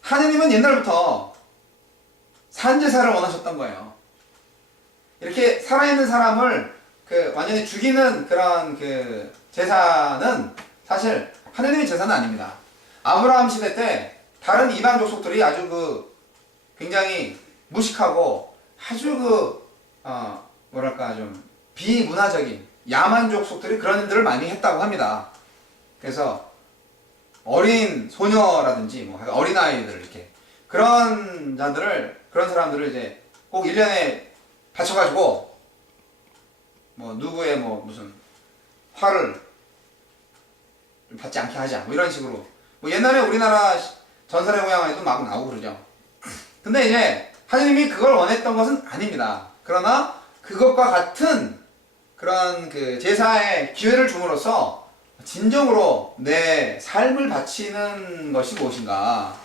하느님은 옛날부터 산제사를 원하셨던 거예요. 이렇게 살아있는 사람을 완전히 죽이는 그런 제사는 사실 하느님의 제사는 아닙니다. 아브라함 시대 때 다른 이방 족속들이 아주 굉장히 무식하고 아주 뭐랄까 좀 비문화적인 야만 족속들이 그런 일들을 많이 했다고 합니다. 그래서 어린 소녀라든지 뭐 어린아이들 이렇게 그런 사람들을 이제 꼭 1년에 바쳐가지고 뭐 누구의 뭐 무슨 화를 받지 않게 하자 뭐 이런 식으로 뭐 옛날에 우리나라 전설의 고향에도 막 나오고 그러죠. 근데 이제 하느님이 그걸 원했던 것은 아닙니다. 그러나 그것과 같은 그런 제사의 기회를 줌으로써 진정으로 내 삶을 바치는 것이 무엇인가,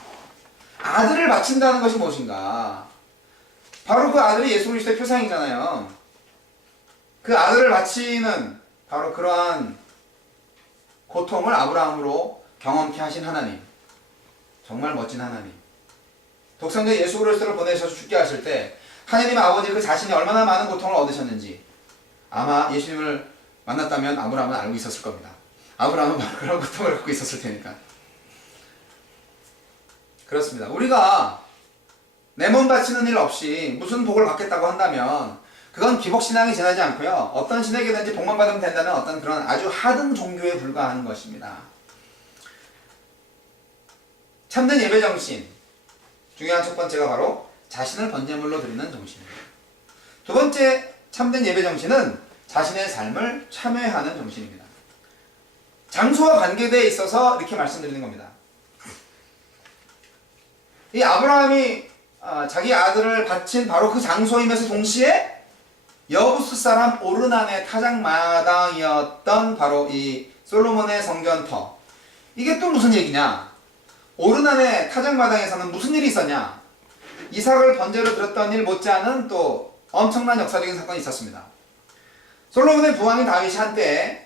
아들을 바친다는 것이 무엇인가. 바로 그 아들이 예수 그리스도의 표상이잖아요. 그 아들을 바치는 바로 그러한 고통을 아브라함으로 경험케 하신 하나님, 정말 멋진 하나님. 독생자 예수 그리스도를 보내셔서 죽게 하실 때 하나님의 아버지 그 자신이 얼마나 많은 고통을 얻으셨는지 아마 예수님을 만났다면 아브라함은 알고 있었을 겁니다. 아브라함은 바로 그런 고통을 갖고 있었을 테니까. 그렇습니다. 우리가 내 몸 바치는 일 없이 무슨 복을 받겠다고 한다면 그건 기복신앙이 지나지 않고요. 어떤 신에게든지 복만 받으면 된다는 어떤 그런 아주 하등 종교에 불과하는 것입니다. 참된 예배 정신, 중요한 첫 번째가 바로 자신을 번제물로 드리는 정신입니다. 두 번째 참된 예배 정신은 자신의 삶을 참회하는 정신입니다. 장소와 관계되어 있어서 이렇게 말씀드리는 겁니다. 이 아브라함이 자기 아들을 바친 바로 그 장소이면서 동시에 여부스 사람 오르난의 타작마당이었던 바로 이 솔로몬의 성전터. 이게 또 무슨 얘기냐? 오르난의 타작마당에서는 무슨 일이 있었냐? 이삭을 번제로 드렸던 일 못지않은 또 엄청난 역사적인 사건이 있었습니다. 솔로몬의 부왕인 다윗이 한때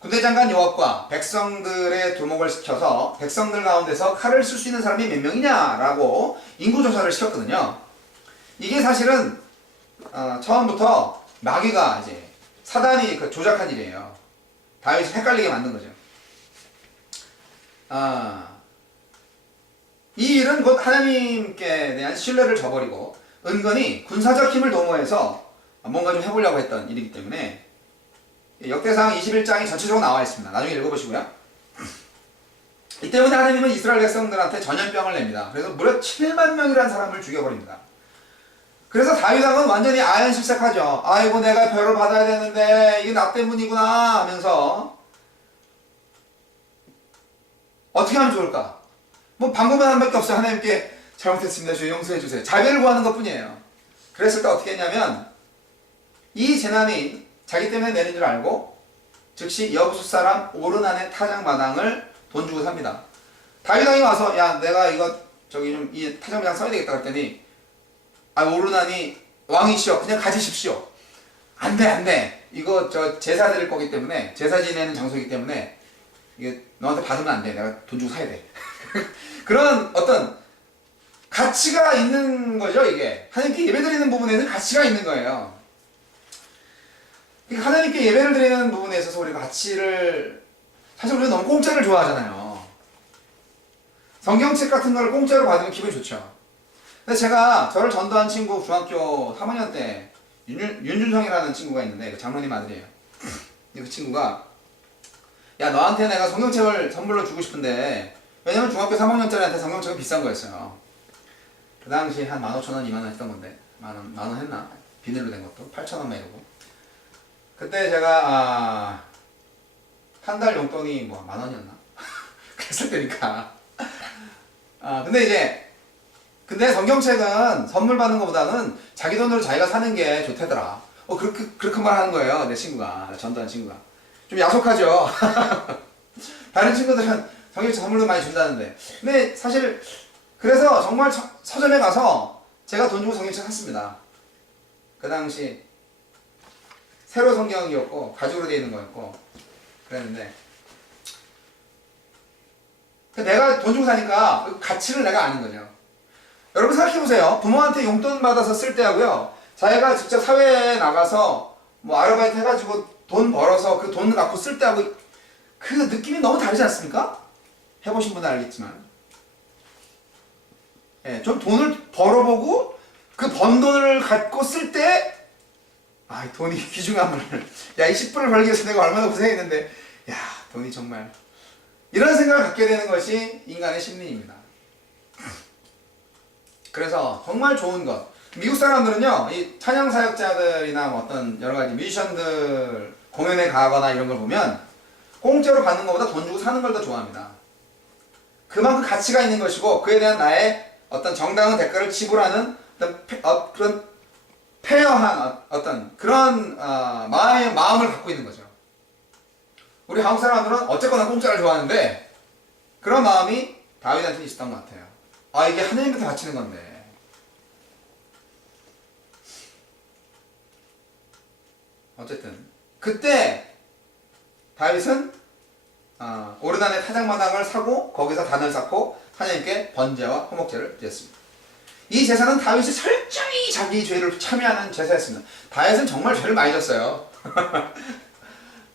군대장관 요압과 백성들의 두목을 시켜서 백성들 가운데서 칼을 쓸 수 있는 사람이 몇 명이냐라고 인구조사를 시켰거든요. 이게 사실은 처음부터 마귀가 이제 사단이 조작한 일이에요. 다윗이 헷갈리게 만든 거죠. 이 일은 곧 하나님께 대한 신뢰를 저버리고 은근히 군사적 힘을 도모해서 뭔가 좀 해보려고 했던 일이기 때문에 역대상 21장이 전체적으로 나와 있습니다. 나중에 읽어보시고요. 이 때문에 하나님은 이스라엘 백성들한테 전염병을 냅니다. 그래서 무려 7만 명이라는 사람을 죽여버립니다. 그래서 다윗왕은 완전히 아연실색하죠. 아이고 내가 벌을 받아야 되는데 이게 나 때문이구나 하면서 어떻게 하면 좋을까? 뭐 방법은 하나밖에 없어요. 하나님께 잘못했습니다. 주여 용서해 주세요. 자비를 구하는 것뿐이에요. 그랬을 때 어떻게 했냐면 이 재난이 자기 때문에 내린 줄 알고 즉시 여부수 사람 오르난의 타작마당을 돈 주고 삽니다. 다윗왕이 와서 야 내가 이거 좀 이 타작마당 써야 되겠다 그랬더니 오르난이 왕이시여 그냥 가지십시오. 안돼 이거 제사 드릴 거기 때문에 제사 지내는 장소이기 때문에 이게 너한테 받으면 안돼. 내가 돈 주고 사야 돼. 그런 어떤 가치가 있는 거죠. 이게 하나님께 예배 드리는 부분에는 가치가 있는 거예요. 하나님께 예배를 드리는 부분에 있어서 우리가 가치를 사실 우리가 너무 공짜를 좋아하잖아요. 성경책 같은 거를 공짜로 받으면 기분이 좋죠. 근데 제가 저를 전도한 친구 중학교 3학년 때 윤준성이라는 친구가 있는데 그 장로님 아들이에요. 그 친구가 야 너한테 내가 성경책을 선물로 주고 싶은데 왜냐면 중학교 3학년짜리한테 성경책은 비싼 거였어요. 그 당시 한 15,000원, 20,000원 했던 건데 만원 했나? 비닐로 된 것도 8,000원 이러고 그때 제가 한 달 용돈이 뭐 10,000원이었나? 그랬을 때니까 근데 성경책은 선물 받는 것보다는 자기 돈으로 자기가 사는 게 좋대더라. 그렇게 말하는 거예요. 내 친구가 전도한 친구가 좀 야속하죠. 다른 친구들은 성경책 선물로 많이 준다는데 근데 사실 그래서 정말 서점에 가서 제가 돈 주고 성경책 샀습니다. 그 당시 세로 성경이었고 가죽으로 되어 있는 거였고 그랬는데 내가 돈 주고 사니까 그 가치를 내가 아는 거죠. 여러분 생각해보세요. 부모한테 용돈 받아서 쓸 때하고요, 자기가 직접 사회에 나가서 뭐 아르바이트 해가지고 돈 벌어서 그 돈 갖고 쓸 때하고 그 느낌이 너무 다르지 않습니까? 해보신 분은 알겠지만, 예, 좀 돈을 벌어보고 그 번 돈을 갖고 쓸 때, 아, 이 돈이 귀중함을, 야, 이 10불을 벌기 위해서 내가 얼마나 고생했는데, 야, 돈이 정말, 이런 생각을 갖게 되는 것이 인간의 심리입니다. 그래서 정말 좋은 것, 미국 사람들은요, 이 찬양 사역자들이나 뭐 어떤 여러 가지 뮤지션들 공연에 가거나 이런 걸 보면 공짜로 받는 것보다 돈 주고 사는 걸 더 좋아합니다. 그만큼 가치가 있는 것이고, 그에 대한 나의 어떤 정당한 대가를 지불하는 어떤 그런 페어한 어떤 그런 마음을 갖고 있는 거죠. 우리 한국 사람들은 어쨌거나 공짜를 좋아하는데, 그런 마음이 다윗한테 있었던 것 같아요. 아, 이게 하나님한테 바치는 건데. 어쨌든 그때 다윗은 오르단의 타작마당을 사고 거기서 단을 쌓고 하나님께 번제와 호목제를 드렸습니다. 이 제사는 다윗이 철저히 자기 죄를 참여하는 제사였습니다. 다윗은 정말 죄를 많이 졌어요.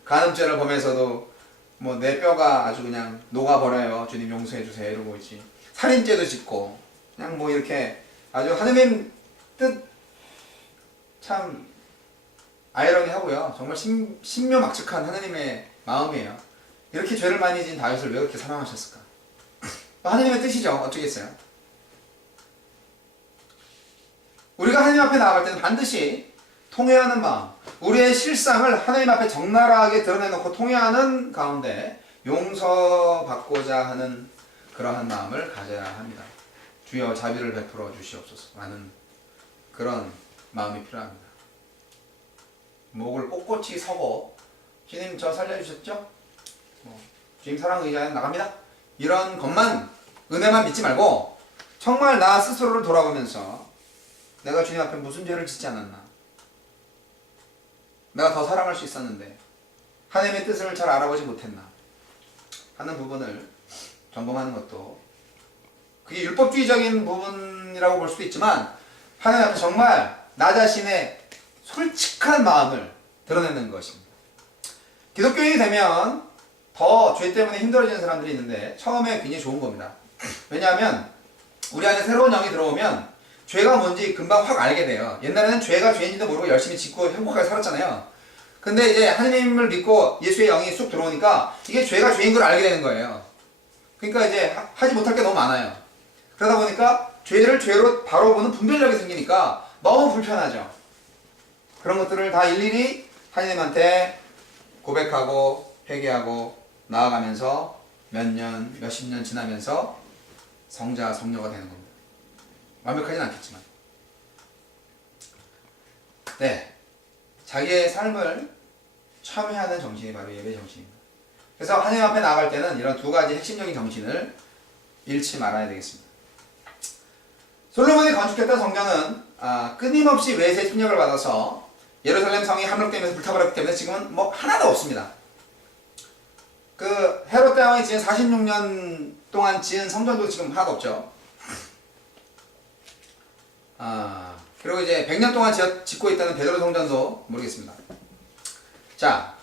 간음죄를 범해서도 뭐 내 뼈가 아주 그냥 녹아버려요, 주님 용서해 주세요 이러고 있지. 살인죄도 짓고 그냥 뭐 이렇게 아주 하느님 뜻 참 아이러니하고요. 정말 신묘막측한 하느님의 마음이에요. 이렇게 죄를 많이 진 다윗을 왜 그렇게 사랑하셨을까? 하느님의 뜻이죠. 어쩌겠어요. 우리가 하나님 앞에 나아갈 때는 반드시 통회하는 마음, 우리의 실상을 하나님 앞에 적나라하게 드러내놓고 통회하는 가운데 용서받고자 하는 그러한 마음을 가져야 합니다. 주여 자비를 베풀어 주시옵소서 라는 그런 마음이 필요합니다. 목을 꼿꼿이 서고 주님 저 살려주셨죠? 주님 사랑 의지하여 나갑니다. 이런 것만, 은혜만 믿지 말고 정말 나 스스로를 돌아보면서 내가 주님 앞에 무슨 죄를 짓지 않았나, 내가 더 사랑할 수 있었는데 하나님의 뜻을 잘 알아보지 못했나 하는 부분을 점검하는 것도, 그게 율법주의적인 부분이라고 볼 수도 있지만 하나님 앞에 정말 나 자신의 솔직한 마음을 드러내는 것입니다. 기독교인이 되면 더 죄 때문에 힘들어지는 사람들이 있는데 처음에 굉장히 좋은 겁니다. 왜냐하면 우리 안에 새로운 영이 들어오면 죄가 뭔지 금방 확 알게 돼요. 옛날에는 죄가 죄인지도 모르고 열심히 짓고 행복하게 살았잖아요. 근데 이제 하느님을 믿고 예수의 영이 쑥 들어오니까 이게 죄가 죄인 걸 알게 되는 거예요. 그러니까 이제 하지 못할 게 너무 많아요. 그러다 보니까 죄를 죄로 바로 보는 분별력이 생기니까 너무 불편하죠. 그런 것들을 다 일일이 하느님한테 고백하고 회개하고 나아가면서 몇 년, 몇십 년 지나면서 성자, 성녀가 되는 겁니다. 완벽하진 않겠지만. 네, 자기의 삶을 참여하는 정신이 바로 예배 정신입니다. 그래서 하나님 앞에 나아갈 때는 이런 두 가지 핵심적인 정신을 잃지 말아야 되겠습니다. 솔로몬이 건축했던 성전은 끊임없이 외세의 침략을 받아서 예루살렘 성이 함락되면서 불타버렸기 때문에 지금은 뭐 하나도 없습니다. 그 헤롯 대왕이 지은 46년 동안 지은 성전도 지금 하나도 없죠. 그리고 이제 100년 동안 짓고 있다는 베드로 성전도 모르겠습니다. 자,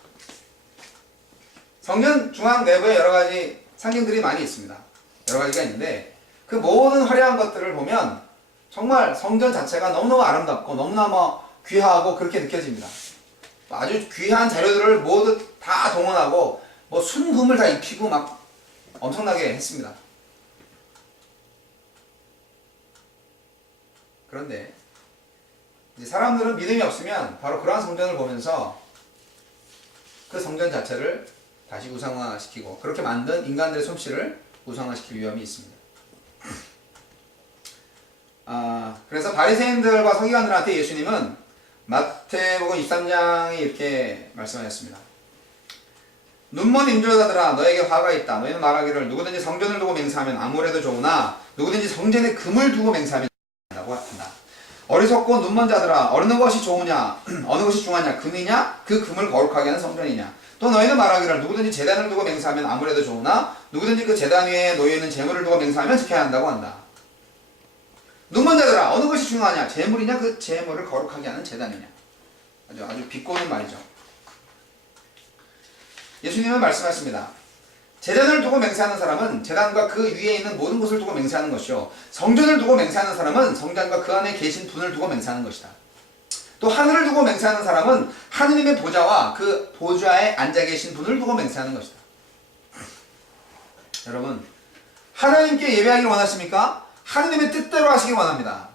성전 중앙 내부에 여러 가지 상징들이 많이 있습니다. 여러 가지가 있는데 그 모든 화려한 것들을 보면 정말 성전 자체가 너무너무 아름답고 너무너무 귀하고 그렇게 느껴집니다. 아주 귀한 자료들을 모두 다 동원하고 뭐 순금을 다 입히고 막 엄청나게 했습니다. 그런데 이제 사람들은 믿음이 없으면 바로 그러한 성전을 보면서 그 성전 자체를 다시 우상화시키고 그렇게 만든 인간들의 솜씨를 우상화시킬 위험이 있습니다. 그래서 바리새인들과 서기관들한테 예수님은 마태복음 23장에 이렇게 말씀하셨습니다. 눈먼 인조자들아 너에게 화가 있다. 너희는 말하기를 누구든지 성전을 두고 맹세하면 아무래도 좋으나 누구든지 성전에 금을 두고 맹세하면 된다고 한다. 어리석고 눈먼 자들아 어느 것이 좋으냐 어느 것이 중하냐 금이냐 그 금을 거룩하게 하는 성전이냐. 또 너희는 말하기를 누구든지 제단을 두고 맹세하면 아무래도 좋으나 누구든지 그 제단 위에 놓여 있는 재물을 두고 맹세하면 지켜야 한다고 한다. 눈먼 자들아 어느 것이 중요하냐? 재물이냐 그 재물을 거룩하게 하는 재단이냐? 아주 비꼬는 말이죠. 예수님은 말씀하십니다. 재단을 두고 맹세하는 사람은 재단과 그 위에 있는 모든 것을 두고 맹세하는 것이요 성전을 두고 맹세하는 사람은 성전과 그 안에 계신 분을 두고 맹세하는 것이다. 또 하늘을 두고 맹세하는 사람은 하느님의 보좌와 그 보좌에 앉아 계신 분을 두고 맹세하는 것이다. 여러분, 하나님께 예배하기를 원하십니까? 하느님의 뜻대로 하시길 원합니다.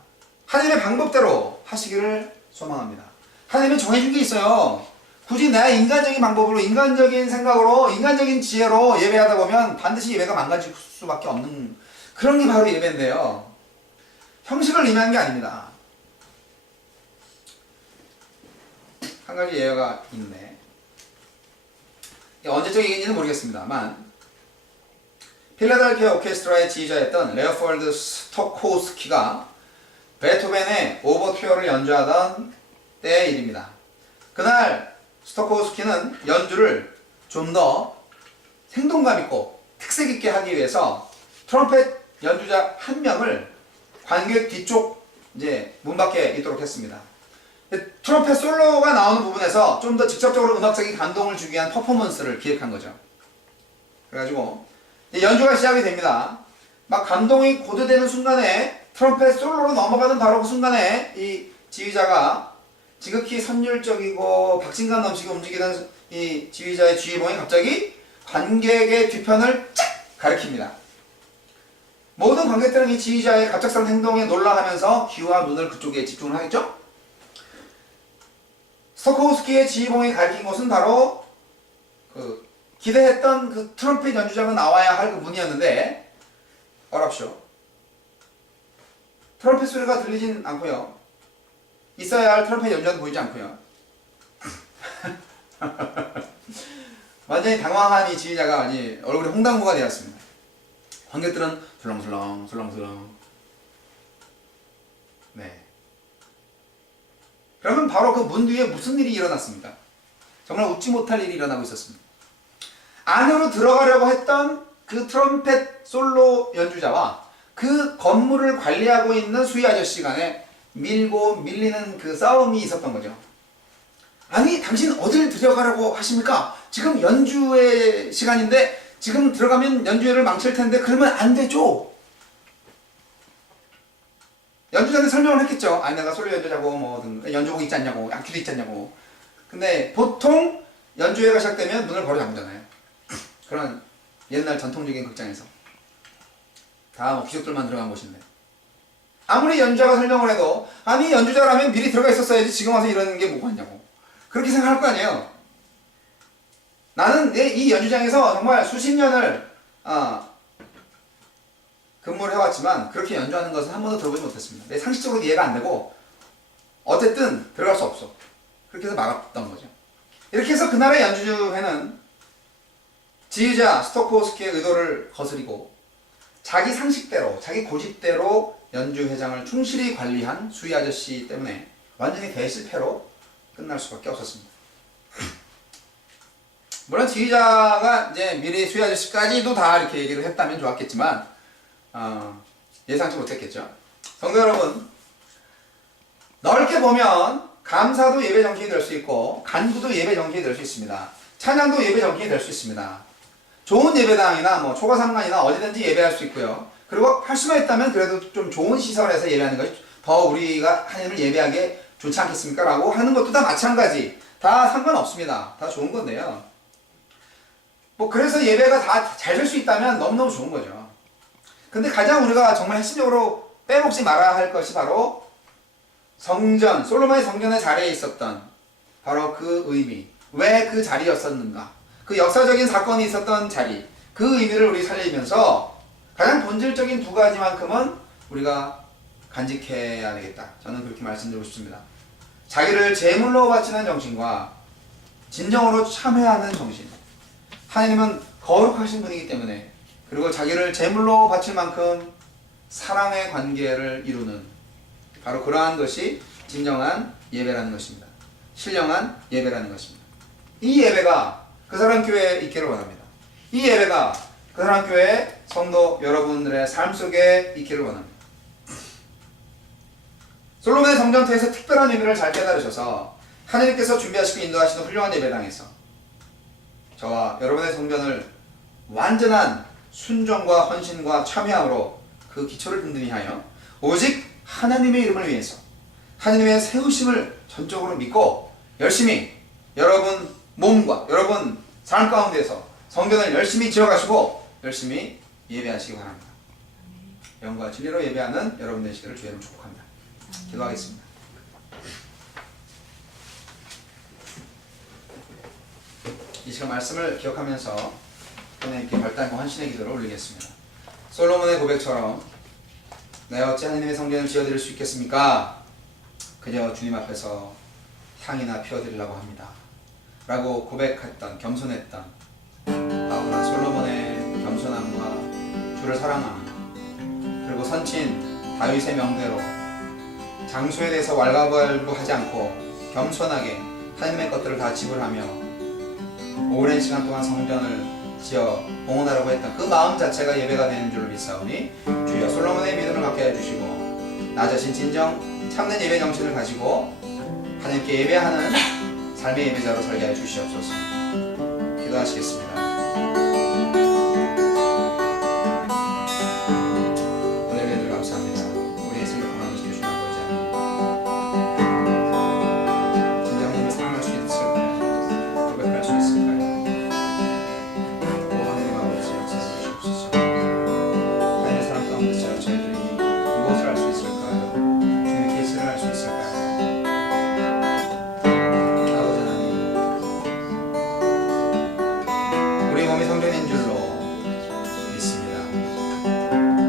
하느님의 방법대로 하시기를 소망합니다. 하느님이 정해준 게 있어요. 굳이 내 인간적인 방법으로, 인간적인 생각으로, 인간적인 지혜로 예배하다 보면 반드시 예배가 망가질 수밖에 없는 그런 게 바로 예배인데요. 형식을 의미하는 게 아닙니다. 한 가지 예화가 있네. 언제적 얘기인지는 모르겠습니다만 필라델피아 오케스트라의 지휘자였던 레오폴드 스토코스키가 베토벤의 오버튜어를 연주하던 때의 일입니다. 그날 스토코스키는 연주를 좀 더 생동감 있고 특색 있게 하기 위해서 트럼펫 연주자 한 명을 관객 뒤쪽 이제 문 밖에 있도록 했습니다. 트럼펫 솔로가 나오는 부분에서 좀 더 직접적으로 음악적인 감동을 주기 위한 퍼포먼스를 기획한 거죠. 그래가지고 연주가 시작이 됩니다. 막 감동이 고조되는 순간에 트럼펫 솔로로 넘어가는 바로 그 순간에 이 지휘자가 지극히 선율적이고 박진감 넘치게 움직이는 이 지휘자의 지휘봉이 갑자기 관객의 뒤편을 쫙 가리킵니다. 모든 관객들은 이 지휘자의 갑작스러운 행동에 놀라하면서 귀와 눈을 그쪽에 집중을 하겠죠? 스토코우스키의 지휘봉이 가리킨 곳은 바로 기대했던 그 트럼펫 연주자가 나와야 할 그 문이었는데 어랍쇼. 트럼펫 소리가 들리진 않고요. 있어야 할 트럼펫 연주자도 보이지 않고요. 완전히 당황한 이 지휘자가 얼굴이 홍당무가 되었습니다. 관객들은 술렁술렁. 네. 그러면 바로 그 문 뒤에 무슨 일이 일어났습니까? 정말 웃지 못할 일이 일어나고 있었습니다. 안으로 들어가려고 했던 그 트럼펫 솔로 연주자와 그 건물을 관리하고 있는 수위 아저씨 간에 밀고 밀리는 그 싸움이 있었던 거죠. 아니, 당신 어딜 들어가라고 하십니까? 지금 연주회 시간인데 지금 들어가면 연주회를 망칠 텐데 그러면 안 되죠. 연주자는 설명을 했겠죠. 아니, 내가 솔로 연주자고 뭐든 연주복 있지 않냐고, 악기도 있지 않냐고. 근데 보통 연주회가 시작되면 문을 바로 잠그잖아요. 그런 옛날 전통적인 극장에서 다 뭐 귀족들만 들어간 곳인데 아무리 연주자가 설명을 해도 아니 연주자라면 미리 들어가 있었어야지 지금 와서 이러는 게 뭐가 있냐고 그렇게 생각할 거 아니에요. 나는 이 연주장에서 정말 수십 년을 근무를 해왔지만 그렇게 연주하는 것은 한 번도 들어보지 못했습니다. 내 상식적으로 이해가 안 되고 어쨌든 들어갈 수 없어. 그렇게 해서 막았던 거죠. 이렇게 해서 그날의 연주회는 지휘자 스토코우스키의 의도를 거스리고 자기 상식대로 자기 고집대로 연주회장을 충실히 관리한 수위 아저씨 때문에 완전히 대실패로 끝날 수밖에 없었습니다. 물론 지휘자가 이제 미리 수위 아저씨까지도 다 이렇게 얘기를 했다면 좋았겠지만 예상치 못했겠죠. 성도 여러분, 넓게 보면 감사도 예배 정신이 될 수 있고 간구도 예배 정신이 될 수 있습니다. 찬양도 예배 정신이 될 수 있습니다. 좋은 예배당이나 뭐 초가상관이나 어디든지 예배할 수 있고요. 그리고 할 수만 있다면 그래도 좀 좋은 시설에서 예배하는 것이 더 우리가 하나님을 예배하기에 좋지 않겠습니까? 라고 하는 것도 다 마찬가지. 다 상관없습니다. 다 좋은 건데요. 뭐 그래서 예배가 다 잘 될 수 있다면 너무너무 좋은 거죠. 근데 가장 우리가 정말 핵심적으로 빼먹지 말아야 할 것이 바로 성전, 솔로몬의 성전의 자리에 있었던 바로 그 의미. 왜 그 자리였었는가? 그 역사적인 사건이 있었던 자리. 그 의미를 우리 살리면서 가장 본질적인 두 가지만큼은 우리가 간직해야 되겠다. 저는 그렇게 말씀드리고 싶습니다. 자기를 제물로 바치는 정신과 진정으로 참회하는 정신. 하나님은 거룩하신 분이기 때문에 그리고 자기를 제물로 바칠 만큼 사랑의 관계를 이루는 바로 그러한 것이 진정한 예배라는 것입니다. 신령한 예배라는 것입니다. 이 예배가 그 사람 교회에 있기를 원합니다. 이 예배가 그 사람 교회 성도 여러분들의 삶 속에 있기를 원합니다. 솔로몬의 성전터에서 특별한 의미를 잘 깨달으셔서 하나님께서 준비하시고 인도하시는 훌륭한 예배당에서 저와 여러분의 성전을 완전한 순종과 헌신과 참여함으로 그 기초를 든든히 하여 오직 하나님의 이름을 위해서 하나님의 세우심을 전적으로 믿고 열심히 여러분 몸과 여러분 삶 가운데서 성전을 열심히 지어가시고 열심히 예배하시기 바랍니다. 영과 진리로 예배하는 여러분 되시기를 주의 이름으로 축복합니다. 기도하겠습니다. 이 시간 말씀을 기억하면서 하나님께 결단과 헌신의 기도를 올리겠습니다. 솔로몬의 고백처럼 내가 어찌 하나님의 성전을 지어드릴 수 있겠습니까? 그저 주님 앞에서 향이나 피워드리려고 합니다. 라고 고백했던 겸손했던 바울과 솔로몬의 겸손함과 주를 사랑함, 그리고 선친 다윗의 명대로 장소에 대해서 왈가왈부하지 않고 겸손하게 하나님의 것들을 다 지불하며 오랜 시간 동안 성전을 지어 봉헌하려고 했던 그 마음 자체가 예배가 되는 줄로 믿사오니 주여 솔로몬의 믿음을 갖게 해주시고 나 자신 진정 참된 예배 정신을 가지고 하나님께 예배하는 삶의 예배자로 살게 해 주시옵소서. 기도하시겠습니다. 오늘 예배를 감사합니다. 우리의 생각을 나눠주신 아버지 하나님, 진정 하나님을 사랑할 수 있을까요? 고백할 수 있을까요? 오 하나님 아버지 역사해 주시옵소서. 하나님의 사랑 가운데서 저희들이 무엇을 할 수 있을까요? 주님의 계시를 할 수 있을까요? 성전인 줄로 믿습니다.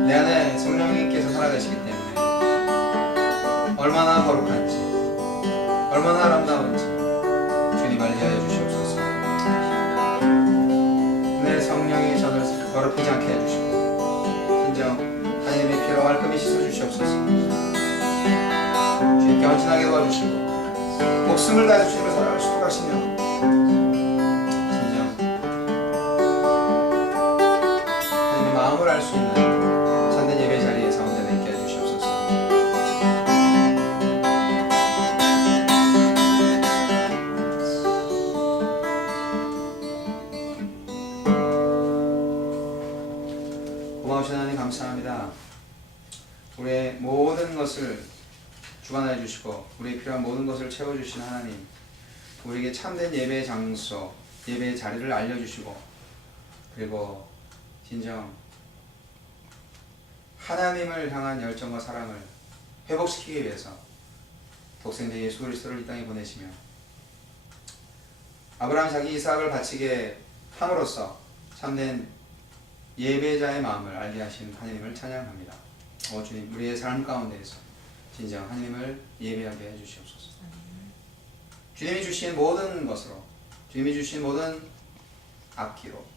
내 안에 성령님께서 살아계시기 때문에 얼마나 거룩한지 얼마나 아름다운지 주님 알게 주시옵소서. 내 성령이 저를 더럽히지 않게 해주시고 진정 하나님의 피로 깔끔히 씻어주시옵소서. 주님께 헌신하게 도와주시고 목숨을 다해 주님을 사랑할 수 있도록 하시며 마음을 알 수 있는 참된 예배 자리에서 언제나 있게 해주시옵소서. 고마우신 하나님 감사합니다. 우리의 모든 것을 주관하여 주시고 우리의 필요한 모든 것을 채워주신 하나님, 우리에게 참된 예배 장소, 예배 자리를 알려주시고 그리고 진정 하나님을 향한 열정과 사랑을 회복시키기 위해서 독생자 예수 그리스도를 이 땅에 보내시며 아브라함 자기 이삭을 바치게 함으로써 참된 예배자의 마음을 알게 하신 하나님을 찬양합니다. 오 주님, 우리의 삶 가운데에서 진정 하나님을 예배하게 해주시옵소서. 주님이 주신 모든 것으로, 주님이 주신 모든 악기로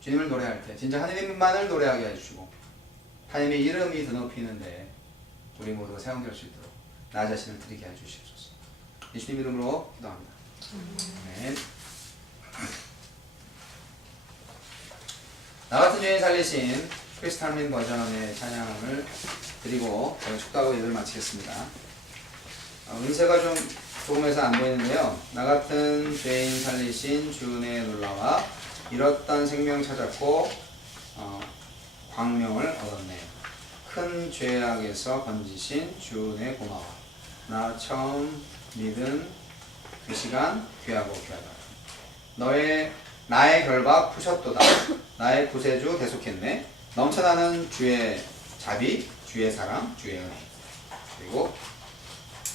주님을 노래할 때 진짜 하나님만을 노래하게 해주시고 하나님의 이름이 드높이는데 우리 모두가 사용될 수 있도록 나 자신을 드리게 해주시옵소서. 예수님 이름으로 기도합니다. 아멘. 나 같은 죄인 살리신 크리스탈민 버전의 찬양을 드리고 제가 축도하고 예배를 마치겠습니다. 은세가 조금해서 안 보이는데요. 나 같은 죄인 살리신 주의 놀라와 잃었던 생명 찾았고 광명을 얻었네. 큰 죄악에서 건지신 주의 고마워. 나 처음 믿은 그 시간 귀하고 귀하다. 나의 결박 푸셨도다. 나의 구세주 대속했네. 넘쳐나는 주의 자비, 주의 사랑, 주의 은혜. 그리고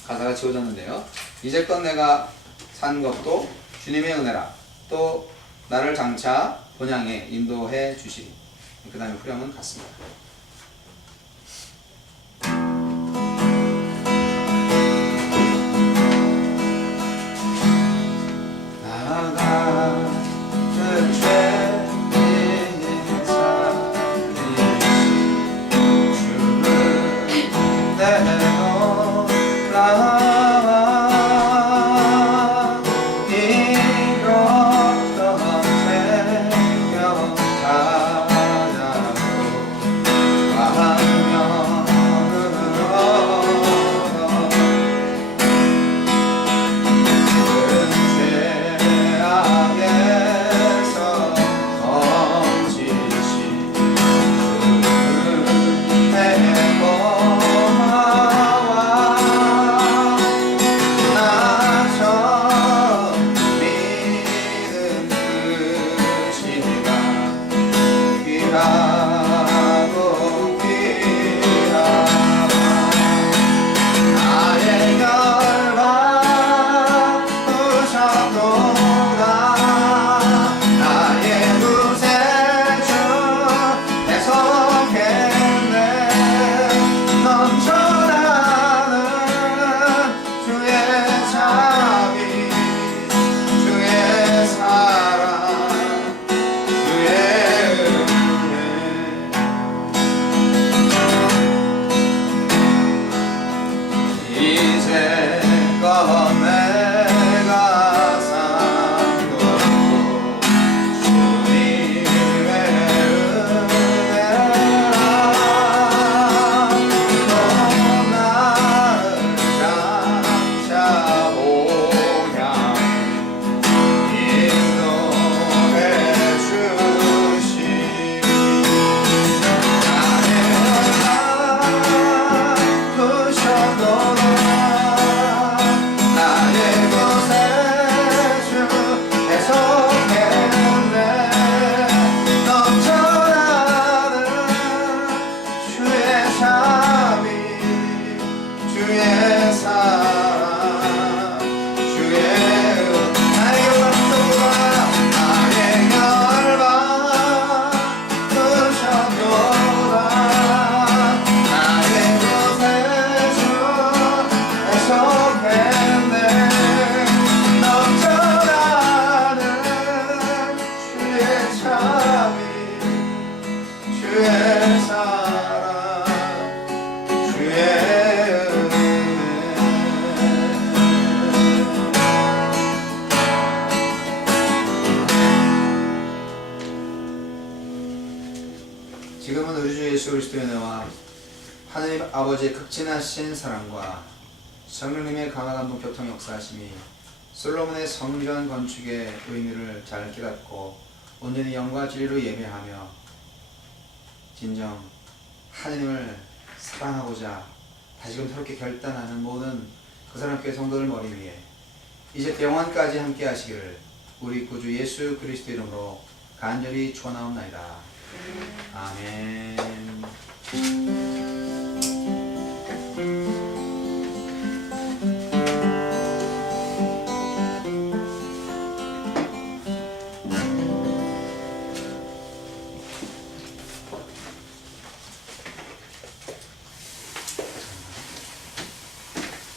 가사가 지워졌는데요. 이제껏 내가 산 것도 주님의 은혜라. 또 나를 장차 본향에 인도해 주시리. 그 다음에 후렴은 같습니다. 나같은 죄인인 살리신 주를 내놓으라. 잃었던 생명 찾았고 지금은 우리 주 예수 그리스도의 은혜와 하나님 아버지의 극진하신 사랑과 성령님의 강한 감동 교통 역사하심이 솔로몬의 성전 건축의 의미를 잘 깨닫고 온전히 영과 진리로 예배하며 진정 하나님을 사랑하고자 다시금 새롭게 결단하는 모든 그 사람 교회 성도들 머리 위에 이제 영원까지 함께 하시기를 우리 구주 예수 그리스도 이름으로 간절히 축원하옵나이다. 아멘.